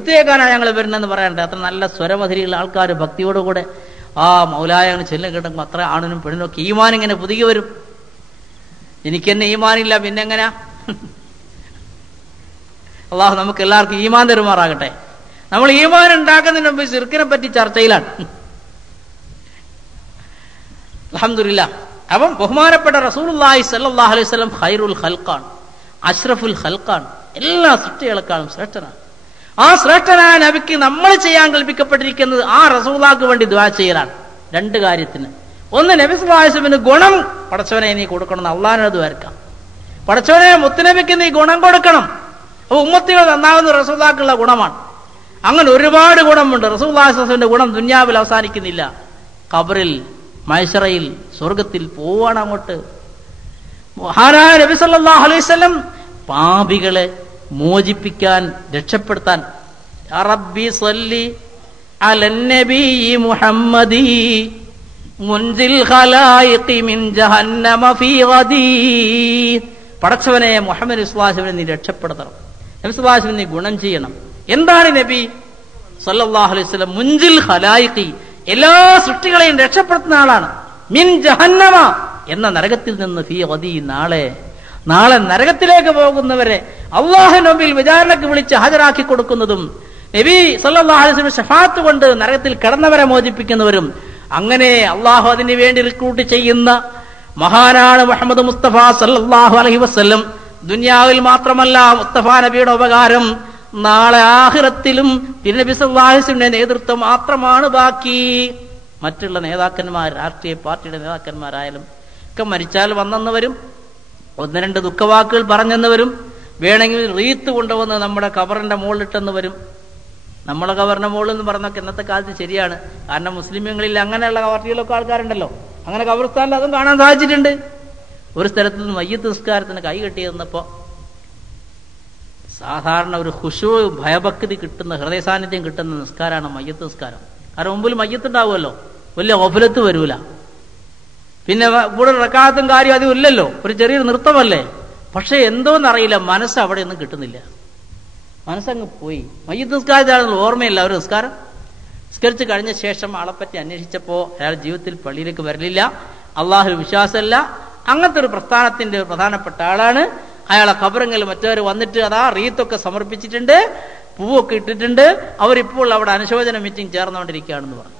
പ്രത്യേകാനാണ് ഞങ്ങൾ വരുന്നതെന്ന് പറയാനുണ്ട്. അത്ര നല്ല സ്വരമധുരിയുള്ള ആൾക്കാർ ഭക്തിയോടുകൂടെ ആ മൗലായ ചെല്ലും കിട്ടുമ്പോൾ അത്ര ആണിനും പെണ്ണിനും ഒക്കെ ഈമാൻ ഇങ്ങനെ പുതുകി വരും. എനിക്കെന്നെ ഈമാനില്ല, പിന്നെങ്ങനാ? അള്ളാഹു നമുക്ക് എല്ലാവർക്കും ഈമാൻ തരുമാറാകട്ടെ. നമ്മൾ ഈമാൻ ഉണ്ടാക്കുന്നതിന് മുമ്പ് ശിർക്കിനെ പറ്റി ചർച്ചയിലാണ്. അൽഹംദുലില്ലാഹ്. അപ്പം ബഹുമാനപ്പെട്ട റസൂലുള്ളാഹി സ്വല്ലല്ലാഹു അലൈഹി വസല്ലം ഖൈറുൽ ഖൽഖാണ്, അഷ്റഫുൽ ഖൽഖാണ്, എല്ലാ സൃഷ്ടികളെക്കാളും ശ്രേഷ്ഠനാണ്. ആ ശ്രേഷ്ഠനായ നബിക്ക് നമ്മൾ ചെയ്യാൻ കൽപ്പിക്കപ്പെട്ടിരിക്കുന്നത് ആ റസൂലുള്ളാഹിക്ക് വേണ്ടി ദുആ ചെയ്യലാണ്. രണ്ട് കാര്യത്തിന്. ഒന്ന്, നബി സല്ലല്ലാഹു അലൈഹി വസല്ലമിന് ഗുണം പടച്ചവനെ നീ കൊടുക്കണം എന്ന് അള്ളാഹിനോട് ദുആർക്കാം. പടച്ചവനെ മുത്തുനബിക്ക് നീ ഗുണം കൊടുക്കണം. അപ്പൊ ഉമ്മത്തികൾ നന്നാവുന്ന റസൂലുള്ളാഹിക്കുള്ള ഗുണമാണ്. അങ്ങനെ ഒരുപാട് ഗുണമുണ്ട്. റസൂലുള്ളാഹി സ്വല്ലല്ലാഹു അലൈഹി വസല്ലമിന്റെ ഗുണം ദുനിയാവിൽ അവസാനിക്കുന്നില്ല. ഖബറിൽ, മഹ്ശറയിൽ, സ്വർഗത്തിൽ പോവാണ് അങ്ങോട്ട്. മഹാനായ നബി സല്ലല്ലാഹു അലൈഹി വസല്ലം പാപികളെ മോചിപ്പിക്കാൻ, രക്ഷപ്പെടുത്താൻ യാ റബ്ബി സല്ലി അലൻ നബി മുഹമ്മദി മുൻസിൽ ഖലായിഖി മിൻ ജഹന്നമ ഫീ ഗദീ. പടച്ചവനെ മുഹമ്മദ് സ്വല്ലല്ലാഹു അലൈഹി വസല്ലം നീ രക്ഷപ്പെടുത്തണം, നബി സ്വല്ലല്ലാഹു അലൈഹി വസല്ലം നീ ഗുണം ചെയ്യണം. എന്താണ് നബി സല്ലല്ലാഹു അലൈഹി വസല്ലം? മുൻസിൽ ഖലായിഖി, എല്ലാ സൃഷ്ടികളെയും രക്ഷപ്പെടുത്തുന്ന ആളാണ്. മിൻ ജഹന്നമ എന്ന നരകത്തിൽ നിന്ന്, ഫീ ഗദീ നാളെ നരകത്തിലേക്ക് പോകുന്നവരെ അള്ളാഹുവിന്റെ മുമ്പിൽ വിചാരണയ്ക്ക് വിളിച്ച് ഹാജരാക്കി കൊടുക്കുന്നതും, നബി സല്ലല്ലാഹു അലൈഹി വസല്ലം ശഫാഅത്ത് കൊണ്ട് നരകത്തിൽ കിടന്നവരെ മോചിപ്പിക്കുന്നവരും, അങ്ങനെ അള്ളാഹു അതിനു വേണ്ടി റിക്രൂട്ട് ചെയ്യുന്ന മഹാനാണ് മുഹമ്മദ് മുസ്തഫ സല്ലല്ലാഹു അലൈഹി വസല്ലം. ദുനിയാവിൽ മാത്രമല്ല മുസ്തഫ നബിയുടെ ഉപകാരം നാളെ ആഖിറത്തിലും നബി സല്ലല്ലാഹു അലൈഹി വസല്ലമിന്റെ നേതൃത്വം മാത്രമാണ് ബാക്കി. മറ്റുള്ള നേതാക്കന്മാർ, രാഷ്ട്രീയ പാർട്ടിയുടെ നേതാക്കന്മാരായാലും ഒക്കെ മരിച്ചാൽ വന്നെന്നവരും, ഒന്ന് രണ്ട് ദുഃഖവാക്കുകൾ പറഞ്ഞെന്നവരും, വേണമെങ്കിൽ റീത്ത് കൊണ്ടുവന്ന് നമ്മുടെ കബറിന്റെ മുകളിലിട്ടെന്ന് വരും. നമ്മളെ കബറിന്റെ മുകളിൽ എന്ന് പറഞ്ഞൊക്കെ ഇന്നത്തെ കാലത്ത് ശരിയാണ്. കാരണം മുസ്ലിമുകളിൽ അങ്ങനെയുള്ള പാർട്ടികളൊക്കെ ആൾക്കാരുണ്ടല്ലോ. അങ്ങനെ കബർസ്ഥാനിൽ അതും കാണാൻ സാധിച്ചിട്ടുണ്ട്. ഒരു സ്ഥലത്ത് നിന്ന് മയ്യത്ത് നിസ്കാരത്തിന് കൈ കെട്ടി തന്നപ്പോ സാധാരണ ഒരു ഖുശൂ, ഭയഭക്തി കിട്ടുന്ന, ഹൃദയ സാന്നിധ്യം കിട്ടുന്ന നിസ്കാരമാണ് മയ്യത്ത് നിസ്കാരം. കാരണം മുമ്പിൽ മയ്യത്ത് ഉണ്ടാവുമല്ലോ, വലിയ ഗഫലത്ത് വരൂല. പിന്നെ കൂടെ റക്കാത്തും കാര്യം അതും ഇല്ലല്ലോ, ഒരു ചെറിയൊരു നൃത്തമല്ലേ. പക്ഷെ എന്തോന്നറിയില്ല, മനസ്സ് അവിടെ ഒന്നും കിട്ടുന്നില്ല, മനസ്സങ്ങ് പോയി. മയ്യത്ത് നിസ്കാരത്തിലാണെന്നുള്ള ഓർമ്മയില്ല. ഒരു നിസ്കാരം നിസ്കരിച്ച് കഴിഞ്ഞ ശേഷം ആളെപ്പറ്റി അന്വേഷിച്ചപ്പോ അയാൾ ജീവിതത്തിൽ പള്ളിയിലേക്ക് വരലില്ല, അള്ളാഹു വിശ്വാസമല്ല, അങ്ങനത്തെ ഒരു പ്രസ്ഥാനത്തിന്റെ പ്രധാനപ്പെട്ട ആളാണ്. അയാളെ ഖബറിൽ മറ്റവർ വന്നിട്ട് അതാ റീത്തൊക്കെ സമർപ്പിച്ചിട്ടുണ്ട്, പൂവൊക്കെ ഇട്ടിട്ടുണ്ട്, അവരിപ്പോൾ അവിടെ അനുശോചന മീറ്റിംഗ് ചേർന്നുകൊണ്ടിരിക്കുകയാണെന്ന് പറഞ്ഞു.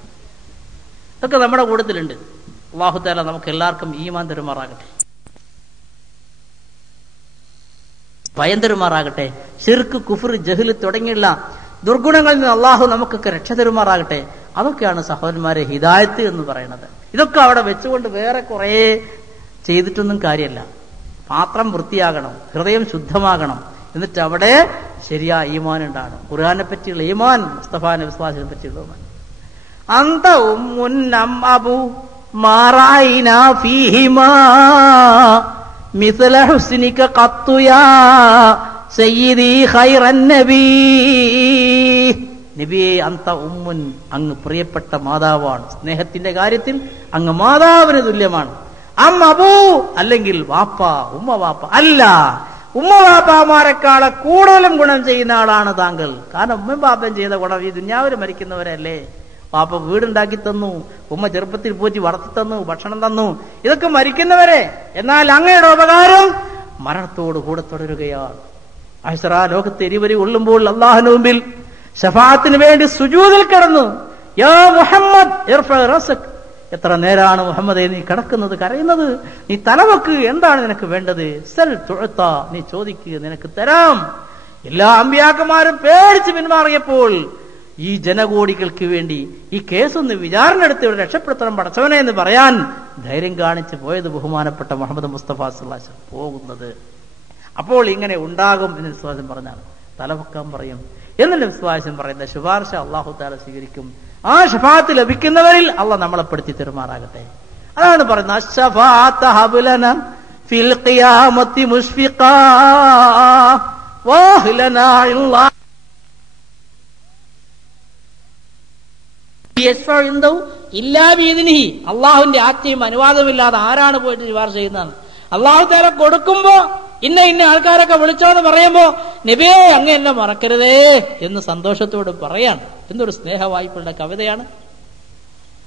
ഇതൊക്കെ നമ്മുടെ കൂട്ടത്തിലുണ്ട്. അല്ലാഹു തആല നമുക്ക് എല്ലാവർക്കും ഈമാൻ തരുമാറാകട്ടെ, ഭയം തരുമാറാകട്ടെ. ശിർക്ക്, കുഫ്ർ, ജഹ്ല് തുടങ്ങിയുള്ള ദുർഗുണങ്ങളിൽ നിന്ന് അള്ളാഹു നമുക്കൊക്കെ രക്ഷ തരുമാറാകട്ടെ. അതൊക്കെയാണ് സഹോദരന്മാരെ ഹിദായത്ത് എന്ന് പറയുന്നത്. ഇതൊക്കെ അവിടെ വെച്ചുകൊണ്ട് വേറെ കുറെ ചെയ്തിട്ടൊന്നും കാര്യമല്ല. പാത്രം വൃത്തിയാകണം, ഹൃദയം ശുദ്ധമാകണം, എന്നിട്ട് അവിടെ ശരിയായ ഈമാൻ ഉണ്ടാകണം. ഖുർആനെ പറ്റിയുള്ള ഈമാൻ, മുസ്തഫ നബി സ്വല്ലല്ലാഹു അലൈഹി വസല്ലം പറ്റിയുള്ള ഈമാൻ. അന്ത ഉമ്മുൻ അബു മാറൈനാ ഫീഹിമാ മിസ്ല ഹുസ്നിക ഖത്തു യാ സയ്യിദി ഖൈറൻ നബി. നബിയെ അന്ത ഉമ്മുൻ, അങ്ങ് പ്രിയപ്പെട്ട മാതാവാണ്. സ്നേഹത്തിന്റെ കാര്യത്തിൽ അങ്ങ് മാതാവിന് തുല്യമാണ്. അബൂ, അല്ലെങ്കിൽ വാപ്പ, ഉമ്മ വാപ്പ അല്ല, ഉമ്മ വാപ്പാമാരെക്കാളെ കൂടുതലും ഗുണം ചെയ്യുന്ന ആളാണ് താങ്കൾ. കാരണം ഉമ്മയും പാപ്പയും ചെയ്ത ഗുണം ഈ ദുനിയാവിൽ മരിക്കുന്നവരല്ലേ. പാപ്പ വീടുണ്ടാക്കി തന്നു, ഉമ്മ ചെറുപ്പത്തിൽ പോറ്റി വളർത്തി തന്നു, ഭക്ഷണം തന്നു, ഇതൊക്കെ മരിക്കുന്നവരെ. എന്നാൽ അങ്ങയുടെ ഉപകാരം മരണത്തോട് കൂടെ തുടരുകയാണ്. അഹ്സറ ലോകത്ത് എരിവരി കൊള്ളുമ്പോൾ അല്ലാഹുവിന്റെ മുമ്പിൽ ശഫാഅത്തിന് വേണ്ടി സുജൂദിൽ കിടന്നു. യാ മുഹമ്മദ് ഇർഫഅ റസക്, എത്ര നേരാണ് മുഹമ്മദേ നീ കിടക്കുന്നത്, കരയുന്നത്? നീ തലവെക്ക്, എന്താണ് നിനക്ക് വേണ്ടത്? സൽ തുഅത, നീ ചോദിക്കുക, നിനക്ക് തരാം. എല്ലാ അമ്പിയാക്കന്മാരും പേടിച്ച് പിന്മാറിയപ്പോൾ ഈ ജനകോടികൾക്ക് വേണ്ടി ഈ കേസൊന്ന് വിചാരണ എടുത്ത് ഇവിടെ രക്ഷപ്പെടുത്തണം പടച്ചവനെ എന്ന് പറയാൻ ധൈര്യം കാണിച്ച് പോയത് ബഹുമാനപ്പെട്ട മുഹമ്മദ് മുസ്തഫ സല്ലല്ലാഹു അലൈഹി വസല്ലം പോകുന്നത്. അപ്പോൾ ഇങ്ങനെ ഉണ്ടാകും എന്ന് വിശ്വാസം പറഞ്ഞാണ്. തലവെക്കാൻ പറയും എന്നല്ല വിശ്വാസം പറയുന്ന ശുപാർശ അല്ലാഹു തആല സ്വീകരിക്കും. ആ ശഫാഅത്ത് ലഭിക്കുന്നവരിൽ അള്ളാഹ് നമ്മളെ പെടുത്തി തെരുമാറാകട്ടെ. അതാണ് പറയുന്നത്, അശ്ശഫാഅത ഹബ്ലന ഫിൽ ഖിയാമത്തി മുഷ്ഫിഖാ വഹ്ലനാ ഇല്ലാ അള്ളാഹുവിന്റെ ആജ്ഞയും അനുവാദമില്ലാതെ ആരാണ് പോയിട്ട് ശുപാർശ ചെയ്യുന്നതാണ്? അള്ളാഹു തആല കൊടുക്കുമ്പോ ഇന്ന ആൾക്കാരൊക്കെ വിളിച്ചോന്ന് പറയുമ്പോ നബിയേ അങ്ങ് എന്നെ മറക്കരുതേ എന്ന് സന്തോഷത്തോട് പറയാണ്. എന്തൊരു സ്നേഹവായ്പയുടെ കവിതയാണ്.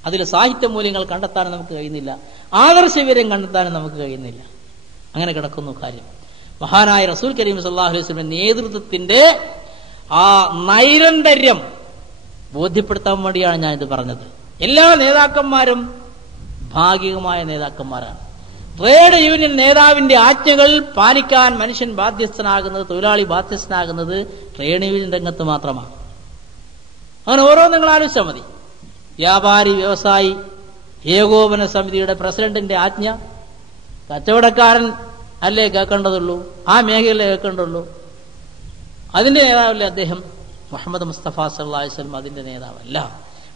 അതിൽ സാഹിത്യ മൂല്യങ്ങൾ കണ്ടെത്താനും നമുക്ക് കഴിയുന്നില്ല, ആദർശവീര്യം കണ്ടെത്താനും നമുക്ക് കഴിയുന്നില്ല. അങ്ങനെ കിടക്കുന്നു കാര്യം. മഹാനായ റസൂൽ കരീം സല്ലല്ലാഹു അലൈഹി വസല്ലം നേതൃത്വത്തിന്റെ ആ നൈരന്തര്യം ബോധ്യപ്പെടുത്താൻ വേണ്ടിയാണ് ഞാനിത് പറഞ്ഞത്. എല്ലാ നേതാക്കന്മാരും ഭാഗികമായ നേതാക്കന്മാരാണ്. ട്രേഡ് യൂണിയൻ നേതാവിന്റെ ആജ്ഞകൾ പാലിക്കാൻ മനുഷ്യൻ ബാധ്യസ്ഥനാകുന്നത്, തൊഴിലാളി ബാധ്യസ്ഥനാകുന്നത് ട്രേഡ് യൂണിയൻ രംഗത്ത് മാത്രമാണ്. അങ്ങനെ ഓരോ നിങ്ങൾ ആലോചിച്ചാൽ മതി. വ്യാപാരി വ്യവസായി ഏകോപന സമിതിയുടെ പ്രസിഡന്റിന്റെ ആജ്ഞ കച്ചവടക്കാരൻ അല്ലേ കേൾക്കേണ്ടതുള്ളൂ, ആ മേഖലയിലേ കേൾക്കേണ്ടുള്ളൂ. അതിന്റെ നേതാവല്ലേ അദ്ദേഹം? മുഹമ്മദ് മുസ്തഫ സല്ലല്ലാഹു അലൈഹി വസല്ലം അതിന്റെ നേതാവല്ല,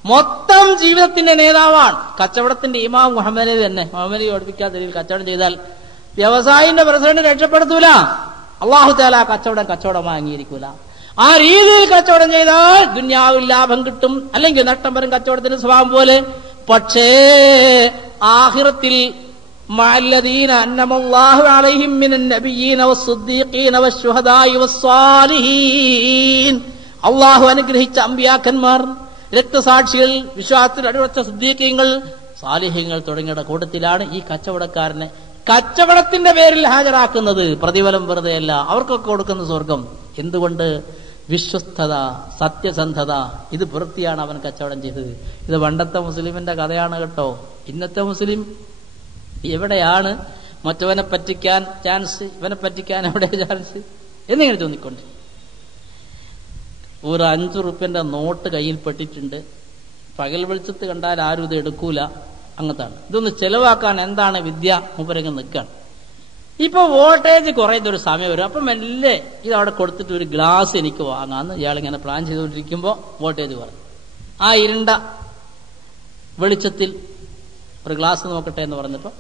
മൊത്തം ജീവിതത്തിന്റെ നേതാവാണ്. കച്ചവടത്തിന്റെ ഇമാം മുഹമ്മദ് തന്നെ. മുഹമ്മദ് പഠിപ്പിക്കാത്ത രീതിയിൽ കച്ചവടം ചെയ്താൽ വ്യവസായിന്റെ പ്രസിഡന്റ് രക്ഷപ്പെടുത്തൂല. അള്ളാഹു തആല കച്ചവടമായി അംഗീകരിക്കൂല. ആ രീതിയിൽ കച്ചവടം ചെയ്താൽ ദുനിയാവിൽ ലാഭം കിട്ടും, അല്ലെങ്കിൽ നഷ്ടം വരും കച്ചവടത്തിന്റെ സ്വഭാവം പോലെ. പക്ഷേ ആഖിറത്തിൽ മഅല്ലദീന അന്നമല്ലാഹു അലൈഹിം മിനൻ നബിയ്യീന വസ്സുദ്ദീഖീന വശുഹദാഇ വസ്സാലിഹീൻ, അള്ളാഹു അനുഗ്രഹിച്ച അമ്പിയാക്കന്മാർ, രക്തസാക്ഷികൾ, വിശ്വാസത്തിൽ അടിയുറച്ച സിദ്ദീഖീങ്ങൾ, സാലിഹീങ്ങൾ തുടങ്ങിയ കൂട്ടത്തിലാണ് ഈ കച്ചവടക്കാരനെ കച്ചവടത്തിന്റെ പേരിൽ ഹാജരാക്കുന്നത്. പ്രതിഫലം വെറുതെയല്ല, അവർക്കൊക്കെ കൊടുക്കുന്ന സ്വർഗം. എന്തുകൊണ്ട്? വിശ്വസ്തത, സത്യസന്ധത, ഇത് വൃത്തിയാണ് അവൻ കച്ചവടം ചെയ്തത്. ഇത് പണ്ടത്തെ മുസ്ലിമിന്റെ കഥയാണ് കേട്ടോ. ഇന്നത്തെ മുസ്ലിം എവിടെയാണ് മറ്റവനെ പറ്റിക്കാൻ ചാൻസ്, ഇവനെ പറ്റിക്കാൻ എവിടെ ചാൻസ് എന്നിങ്ങനെ തോന്നിക്കൊണ്ട്. ഒരു 5 റുപ്യന്റെ നോട്ട് കയ്യിൽ പെട്ടിട്ടുണ്ട്. പകൽ വെളിച്ചത്ത് കണ്ടാൽ ആരും ഇത് എടുക്കൂല, അങ്ങനത്താണ്. ഇതൊന്ന് ചെലവാക്കാൻ എന്താണ് വിദ്യ, മൂപ്പരങ്ങ് നിൽക്കാണ്. ഇപ്പൊ വോൾട്ടേജ് കുറയുന്നൊരു സമയം വരും. അപ്പം മെല്ലെ ഇത് അവിടെ കൊടുത്തിട്ട് ഒരു ഗ്ലാസ് എനിക്ക് വാങ്ങാന്ന് ഇയാളിങ്ങനെ പ്ലാൻ ചെയ്തുകൊണ്ടിരിക്കുമ്പോൾ വോൾട്ടേജ് കുറഞ്ഞു. ആ ഇരുണ്ട വെളിച്ചത്തിൽ ഒരു ഗ്ലാസ് നോക്കട്ടെ എന്ന് പറഞ്ഞപ്പോ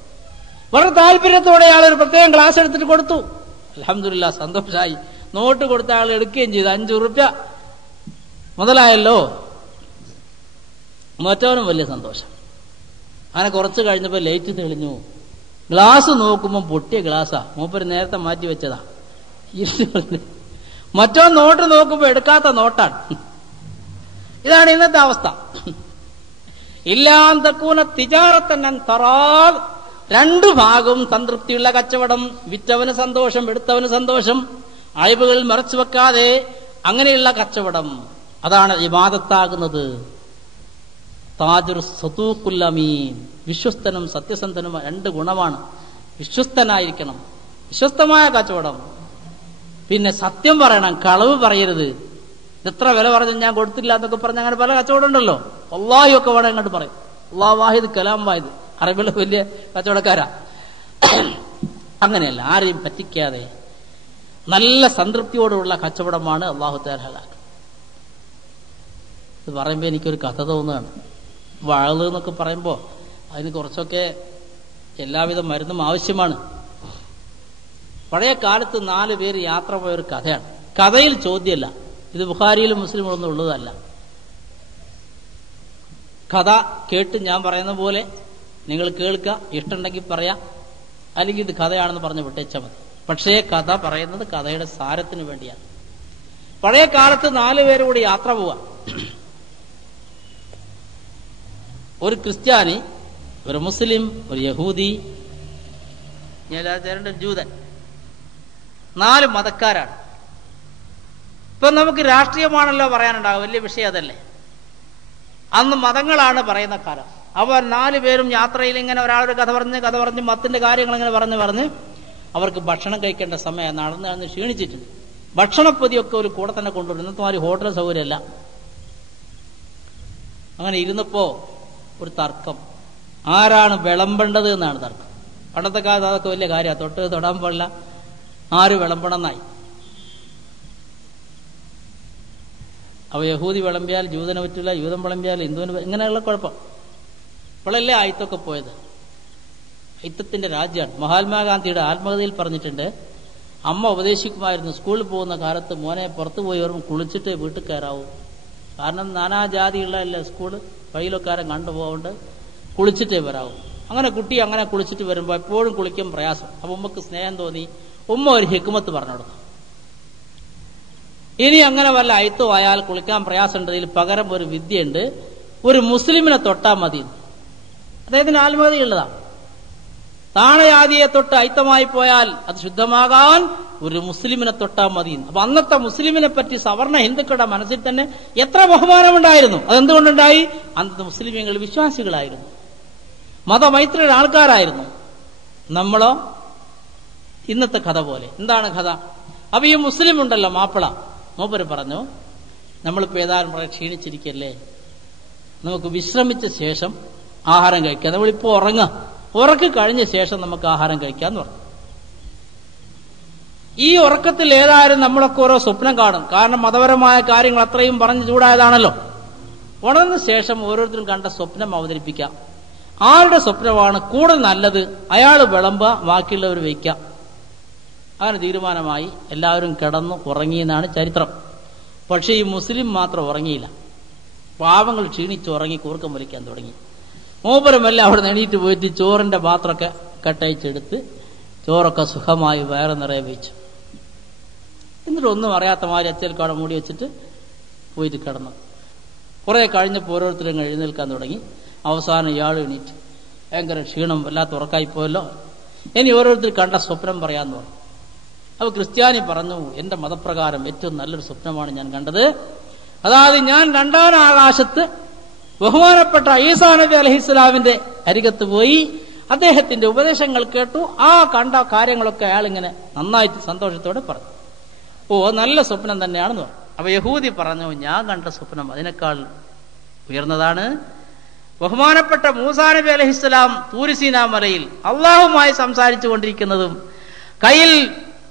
വളരെ താല്പര്യത്തോടെ അയാൾ ഒരു പ്രത്യേകം ഗ്ലാസ് എടുത്തിട്ട് കൊടുത്തു. അൽഹംദുലില്ലാ, സന്തോഷമായി. നോട്ട് കൊടുത്ത ആൾ എടുക്കുകയും ചെയ്തു. 5 റുപ്യ മുതലായല്ലോ. മറ്റവനും വലിയ സന്തോഷം. അങ്ങനെ കുറച്ച് കഴിഞ്ഞപ്പോൾ ലൈറ്റ് തെളിഞ്ഞു. ഗ്ലാസ് നോക്കുമ്പോൾ പൊട്ടിയ ഗ്ലാസാ, മൂപ്പര് നേരത്തെ മാറ്റി വെച്ചതാ. മറ്റവൻ നോട്ട് നോക്കുമ്പോൾ എടുക്കാത്ത നോട്ടാണ്. ഇതാണ് ഇന്നത്തെ അവസ്ഥ. ഇല്ലാൻ തക്കൂന തിജാറത്തൻ തറാൽ, 2 ഭാഗവും സംതൃപ്തിയുള്ള കച്ചവടം. വിറ്റവന് സന്തോഷം, എടുത്തവന് സന്തോഷം, അയവുകൾ മറച്ചു വെക്കാതെ അങ്ങനെയുള്ള കച്ചവടം, അതാണ് ഇബാദത്താകുന്നത്. താജുർ സദൂഖുൽ അമീൻ, വിശ്വസ്തനും സത്യസന്ധനും 2 ഗുണമാണ്. വിശ്വസ്തനായിരിക്കണം, വിശ്വസ്തമായ കച്ചവടം. പിന്നെ സത്യം പറയണം, കളവ് പറയരുത്. എത്ര വില പറഞ്ഞു ഞാൻ കൊടുത്തില്ല എന്നൊക്കെ പറഞ്ഞ് അങ്ങനെ പല കച്ചവടം ഉണ്ടല്ലോ. അല്ലാഹു ഒക്കെ വേണം അങ്ങോട്ട് പറയും. അല്ലാഹു വാഹിദ് കലാം വാഹിദ്, അറബികളെ വലിയ കച്ചവടക്കാരാ. അങ്ങനെയല്ല, ആരെയും പറ്റിക്കാതെ നല്ല സംതൃപ്തിയോടുള്ള കച്ചവടമാണ് അല്ലാഹു തആല ഹലാക്ക്. ഇത് പറയുമ്പോൾ എനിക്കൊരു കഥ തോന്നുകയാണ്. വാഴ് എന്നൊക്കെ പറയുമ്പോൾ അതിന് കുറച്ചൊക്കെ എല്ലാവിധ മരുന്നും ആവശ്യമാണ്. പഴയ കാലത്ത് 4 പേര് യാത്ര പോയൊരു കഥയാണ്. കഥയിൽ ചോദ്യമല്ല, ഇത് ബുഖാരിയിലും മുസ്ലിമിലൊന്നും ഉള്ളതല്ല. കഥ കേട്ട് ഞാൻ പറയുന്ന പോലെ നിങ്ങൾ കേൾക്കുക, ഇഷ്ടമുണ്ടെങ്കിൽ പറയാം, അല്ലെങ്കിൽ ഇത് കഥയാണെന്ന് പറഞ്ഞ് വിട്ടേച്ചാൽ മതി. പക്ഷേ കഥ പറയുന്നത് കഥയുടെ സാരത്തിന് വേണ്ടിയാണ്. പഴയ കാലത്ത് 4 പേര് കൂടി യാത്ര പോവാം. ഒരു ക്രിസ്ത്യാനി, ഒരു മുസ്ലിം, ഒരു യഹൂദി, ജൂതൻ, 4 മതക്കാരാണ്. ഇപ്പൊ നമുക്ക് രാഷ്ട്രീയമാണല്ലോ പറയാനുണ്ടാകും, വലിയ വിഷയം അതല്ലേ. അന്ന് മതങ്ങളാണ് പറയുന്ന കാലം. അവർ 4 പേരും യാത്രയിൽ ഇങ്ങനെ ഒരാളൊരു കഥ പറഞ്ഞ് മത്തിന്റെ കാര്യങ്ങൾ ഇങ്ങനെ പറഞ്ഞ് അവർക്ക് ഭക്ഷണം കഴിക്കേണ്ട സമയം നടന്ന് ക്ഷീണിച്ചിട്ടുണ്ട്. ഭക്ഷണപ്പൊതിയൊക്കെ ഒരു കൂടെ തന്നെ കൊണ്ടുവരും. ഇന്നത്തെ മാതിരി ഹോട്ടൽ സൗകര്യമല്ല. അങ്ങനെ ഇരുന്നപ്പോ ഒരു തർക്കം, ആരാണ് വിളമ്പേണ്ടത് എന്നാണ് തർക്കം. പണ്ടത്തെ കാലത്ത് അതൊക്കെ വലിയ കാര്യമാണ്, തൊടാൻ പാടില്ല, ആര് വിളമ്പണമെന്നായി. അപ്പൊ യഹൂദി വിളമ്പിയാൽ ജൂതന് പറ്റില്ല, ജൂതൻ വിളമ്പിയാൽ ഹിന്ദുവിന്, ഇങ്ങനെയുള്ള കുഴപ്പം. ഇപ്പോഴല്ലേ ആയിത്തൊക്കെ പോയത്. ഐത്തത്തിന്റെ രാജ്യമാണ്. മഹാത്മാഗാന്ധിയുടെ ആത്മകഥയിൽ പറഞ്ഞിട്ടുണ്ട്, അമ്മ ഉപദേശിക്കുമായിരുന്നു, സ്കൂളിൽ പോകുന്ന കാലത്ത് മോനെ പുറത്തു പോയി വരുമ്പോൾ കുളിച്ചിട്ടേ വീട്ടിൽ കയറാവൂ. കാരണം നാനാജാതിയുള്ള സ്കൂള് വഴിയിലൊക്കാരം കണ്ടുപോകൊണ്ട് കുളിച്ചിട്ടേ വരാവൂ. അങ്ങനെ കുട്ടി അങ്ങനെ കുളിച്ചിട്ട് വരുമ്പോൾ എപ്പോഴും കുളിക്കും പ്രയാസം. അപ്പൊ ഉമ്മക്ക് സ്നേഹം തോന്നി, ഉമ്മ ഒരു ഹിക്മത്ത് പറഞ്ഞു കൊടുത്തു. ഇനി അങ്ങനെ വല്ല അയിത്തോ ആയാൽ കുളിക്കാൻ പ്രയാസമുണ്ടതിൽ പകരം ഒരു വിദ്യയുണ്ട്, ഒരു മുസ്ലിമിനെ തൊട്ടാൽ മതി. അദ്ദേഹത്തിന് ആത്മകഥയുള്ളതാണ്. താണജാതിയെ തൊട്ട് അയിത്തമായി പോയാൽ അത് ശുദ്ധമാകാൻ ഒരു മുസ്ലിമിനെ തൊട്ടാൽ മതി. അപ്പൊ അന്നത്തെ മുസ്ലിമിനെ പറ്റി സവർണ ഹിന്ദുക്കളുടെ മനസ്സിൽ തന്നെ എത്ര ബഹുമാനമുണ്ടായിരുന്നു. അതെന്തുകൊണ്ടുണ്ടായി? അന്നത്തെ മുസ്ലിമീങ്ങൾ വിശ്വാസികളായിരുന്നു, മതമൈത്രിയുടെ ആൾക്കാരായിരുന്നു. നമ്മളോ ഇന്നത്തെ കഥ പോലെ. എന്താണ് കഥ? അപ്പൊ ഈ മുസ്ലിം ഉണ്ടല്ലോ മാപ്പിള, മൂപ്പര് പറഞ്ഞു, നമ്മളിപ്പോ ഏതാനും വളരെ ക്ഷീണിച്ചിരിക്കല്ലേ, നമുക്ക് വിശ്രമിച്ച ശേഷം ആഹാരം കഴിക്കാം, നമ്മളിപ്പോ ഉറക്കി കഴിഞ്ഞ ശേഷം നമുക്ക് ആഹാരം കഴിക്കാന്ന് പറഞ്ഞു. ഈ ഉറക്കത്തിൽ ഏതായാലും നമ്മളൊക്കെ ഓരോ സ്വപ്നം കാണും. കാരണം മതപരമായ കാര്യങ്ങൾ അത്രയും പറഞ്ഞ് ചൂടായതാണല്ലോ. ഉണർന്ന ശേഷം ഓരോരുത്തരും കണ്ട സ്വപ്നം അവതരിപ്പിക്കാം. ആരുടെ സ്വപ്നമാണ് കൂടുതൽ നല്ലത് അയാൾ വിളമ്പുക, ബാക്കിയുള്ളവർ വയ്ക്കാം. അങ്ങനെ തീരുമാനമായി. എല്ലാവരും കിടന്നു ഉറങ്ങിയെന്നാണ് ചരിത്രം. പക്ഷെ ഈ മുസ്ലിം മാത്രം ഉറങ്ങിയില്ല. പാവങ്ങൾ ക്ഷീണിച്ച് ഉറങ്ങി കൂർക്കം വലിക്കാൻ തുടങ്ങി. മൂപ്പരമെല്ലാം അവിടെ എണീറ്റ് പോയിട്ട് ചോറിന്റെ പാത്രമൊക്കെ കട്ടയിച്ചെടുത്ത് ചോറൊക്കെ സുഖമായി വയറ് നിറയെ വെച്ചു. എന്നിട്ട് ഒന്നും അറിയാത്ത മാതിരി അച്ചൽക്കാടെ മൂടി വെച്ചിട്ട് പോയിട്ട് കിടന്നു. കുറെ കഴിഞ്ഞപ്പോൾ ഓരോരുത്തരും എഴുന്നേൽക്കാൻ തുടങ്ങി. അവസാനം ഇയാൾ എണീറ്റ്, ഭയങ്കര ക്ഷീണം, വല്ലാത്ത ഉറക്കായി പോയല്ലോ, ഇനി ഓരോരുത്തർ കണ്ട സ്വപ്നം പറയാന്ന് പറഞ്ഞു. അപ്പൊ ക്രിസ്ത്യാനി പറഞ്ഞു, എന്റെ മതപ്രകാരം ഏറ്റവും നല്ലൊരു സ്വപ്നമാണ് ഞാൻ കണ്ടത്. അതായത് ഞാൻ രണ്ടാം ആകാശത്ത് ബഹുമാനപ്പെട്ട ഈസാ നബി അലൈഹിസ്സലാമിന്റെ അരികത്ത് പോയി അദ്ദേഹത്തിന്റെ ഉപദേശങ്ങൾ കേട്ടു. ആ കണ്ട കാര്യങ്ങളൊക്കെ അയാൾ ഇങ്ങനെ നന്നായിട്ട് സന്തോഷത്തോടെ പറഞ്ഞു. ഓ, നല്ല സ്വപ്നം തന്നെയാണെന്ന് പറഞ്ഞു. അപ്പൊ യഹൂദി പറഞ്ഞു, ഞാൻ കണ്ട സ്വപ്നം അതിനേക്കാൾ ഉയർന്നതാണ്. ബഹുമാനപ്പെട്ട മൂസാ നബി അലൈഹിസ്സലാം തൂരിസീനാ മലയിൽ അള്ളാഹുമായി സംസാരിച്ചു കൊണ്ടിരിക്കുന്നതും കയ്യിൽ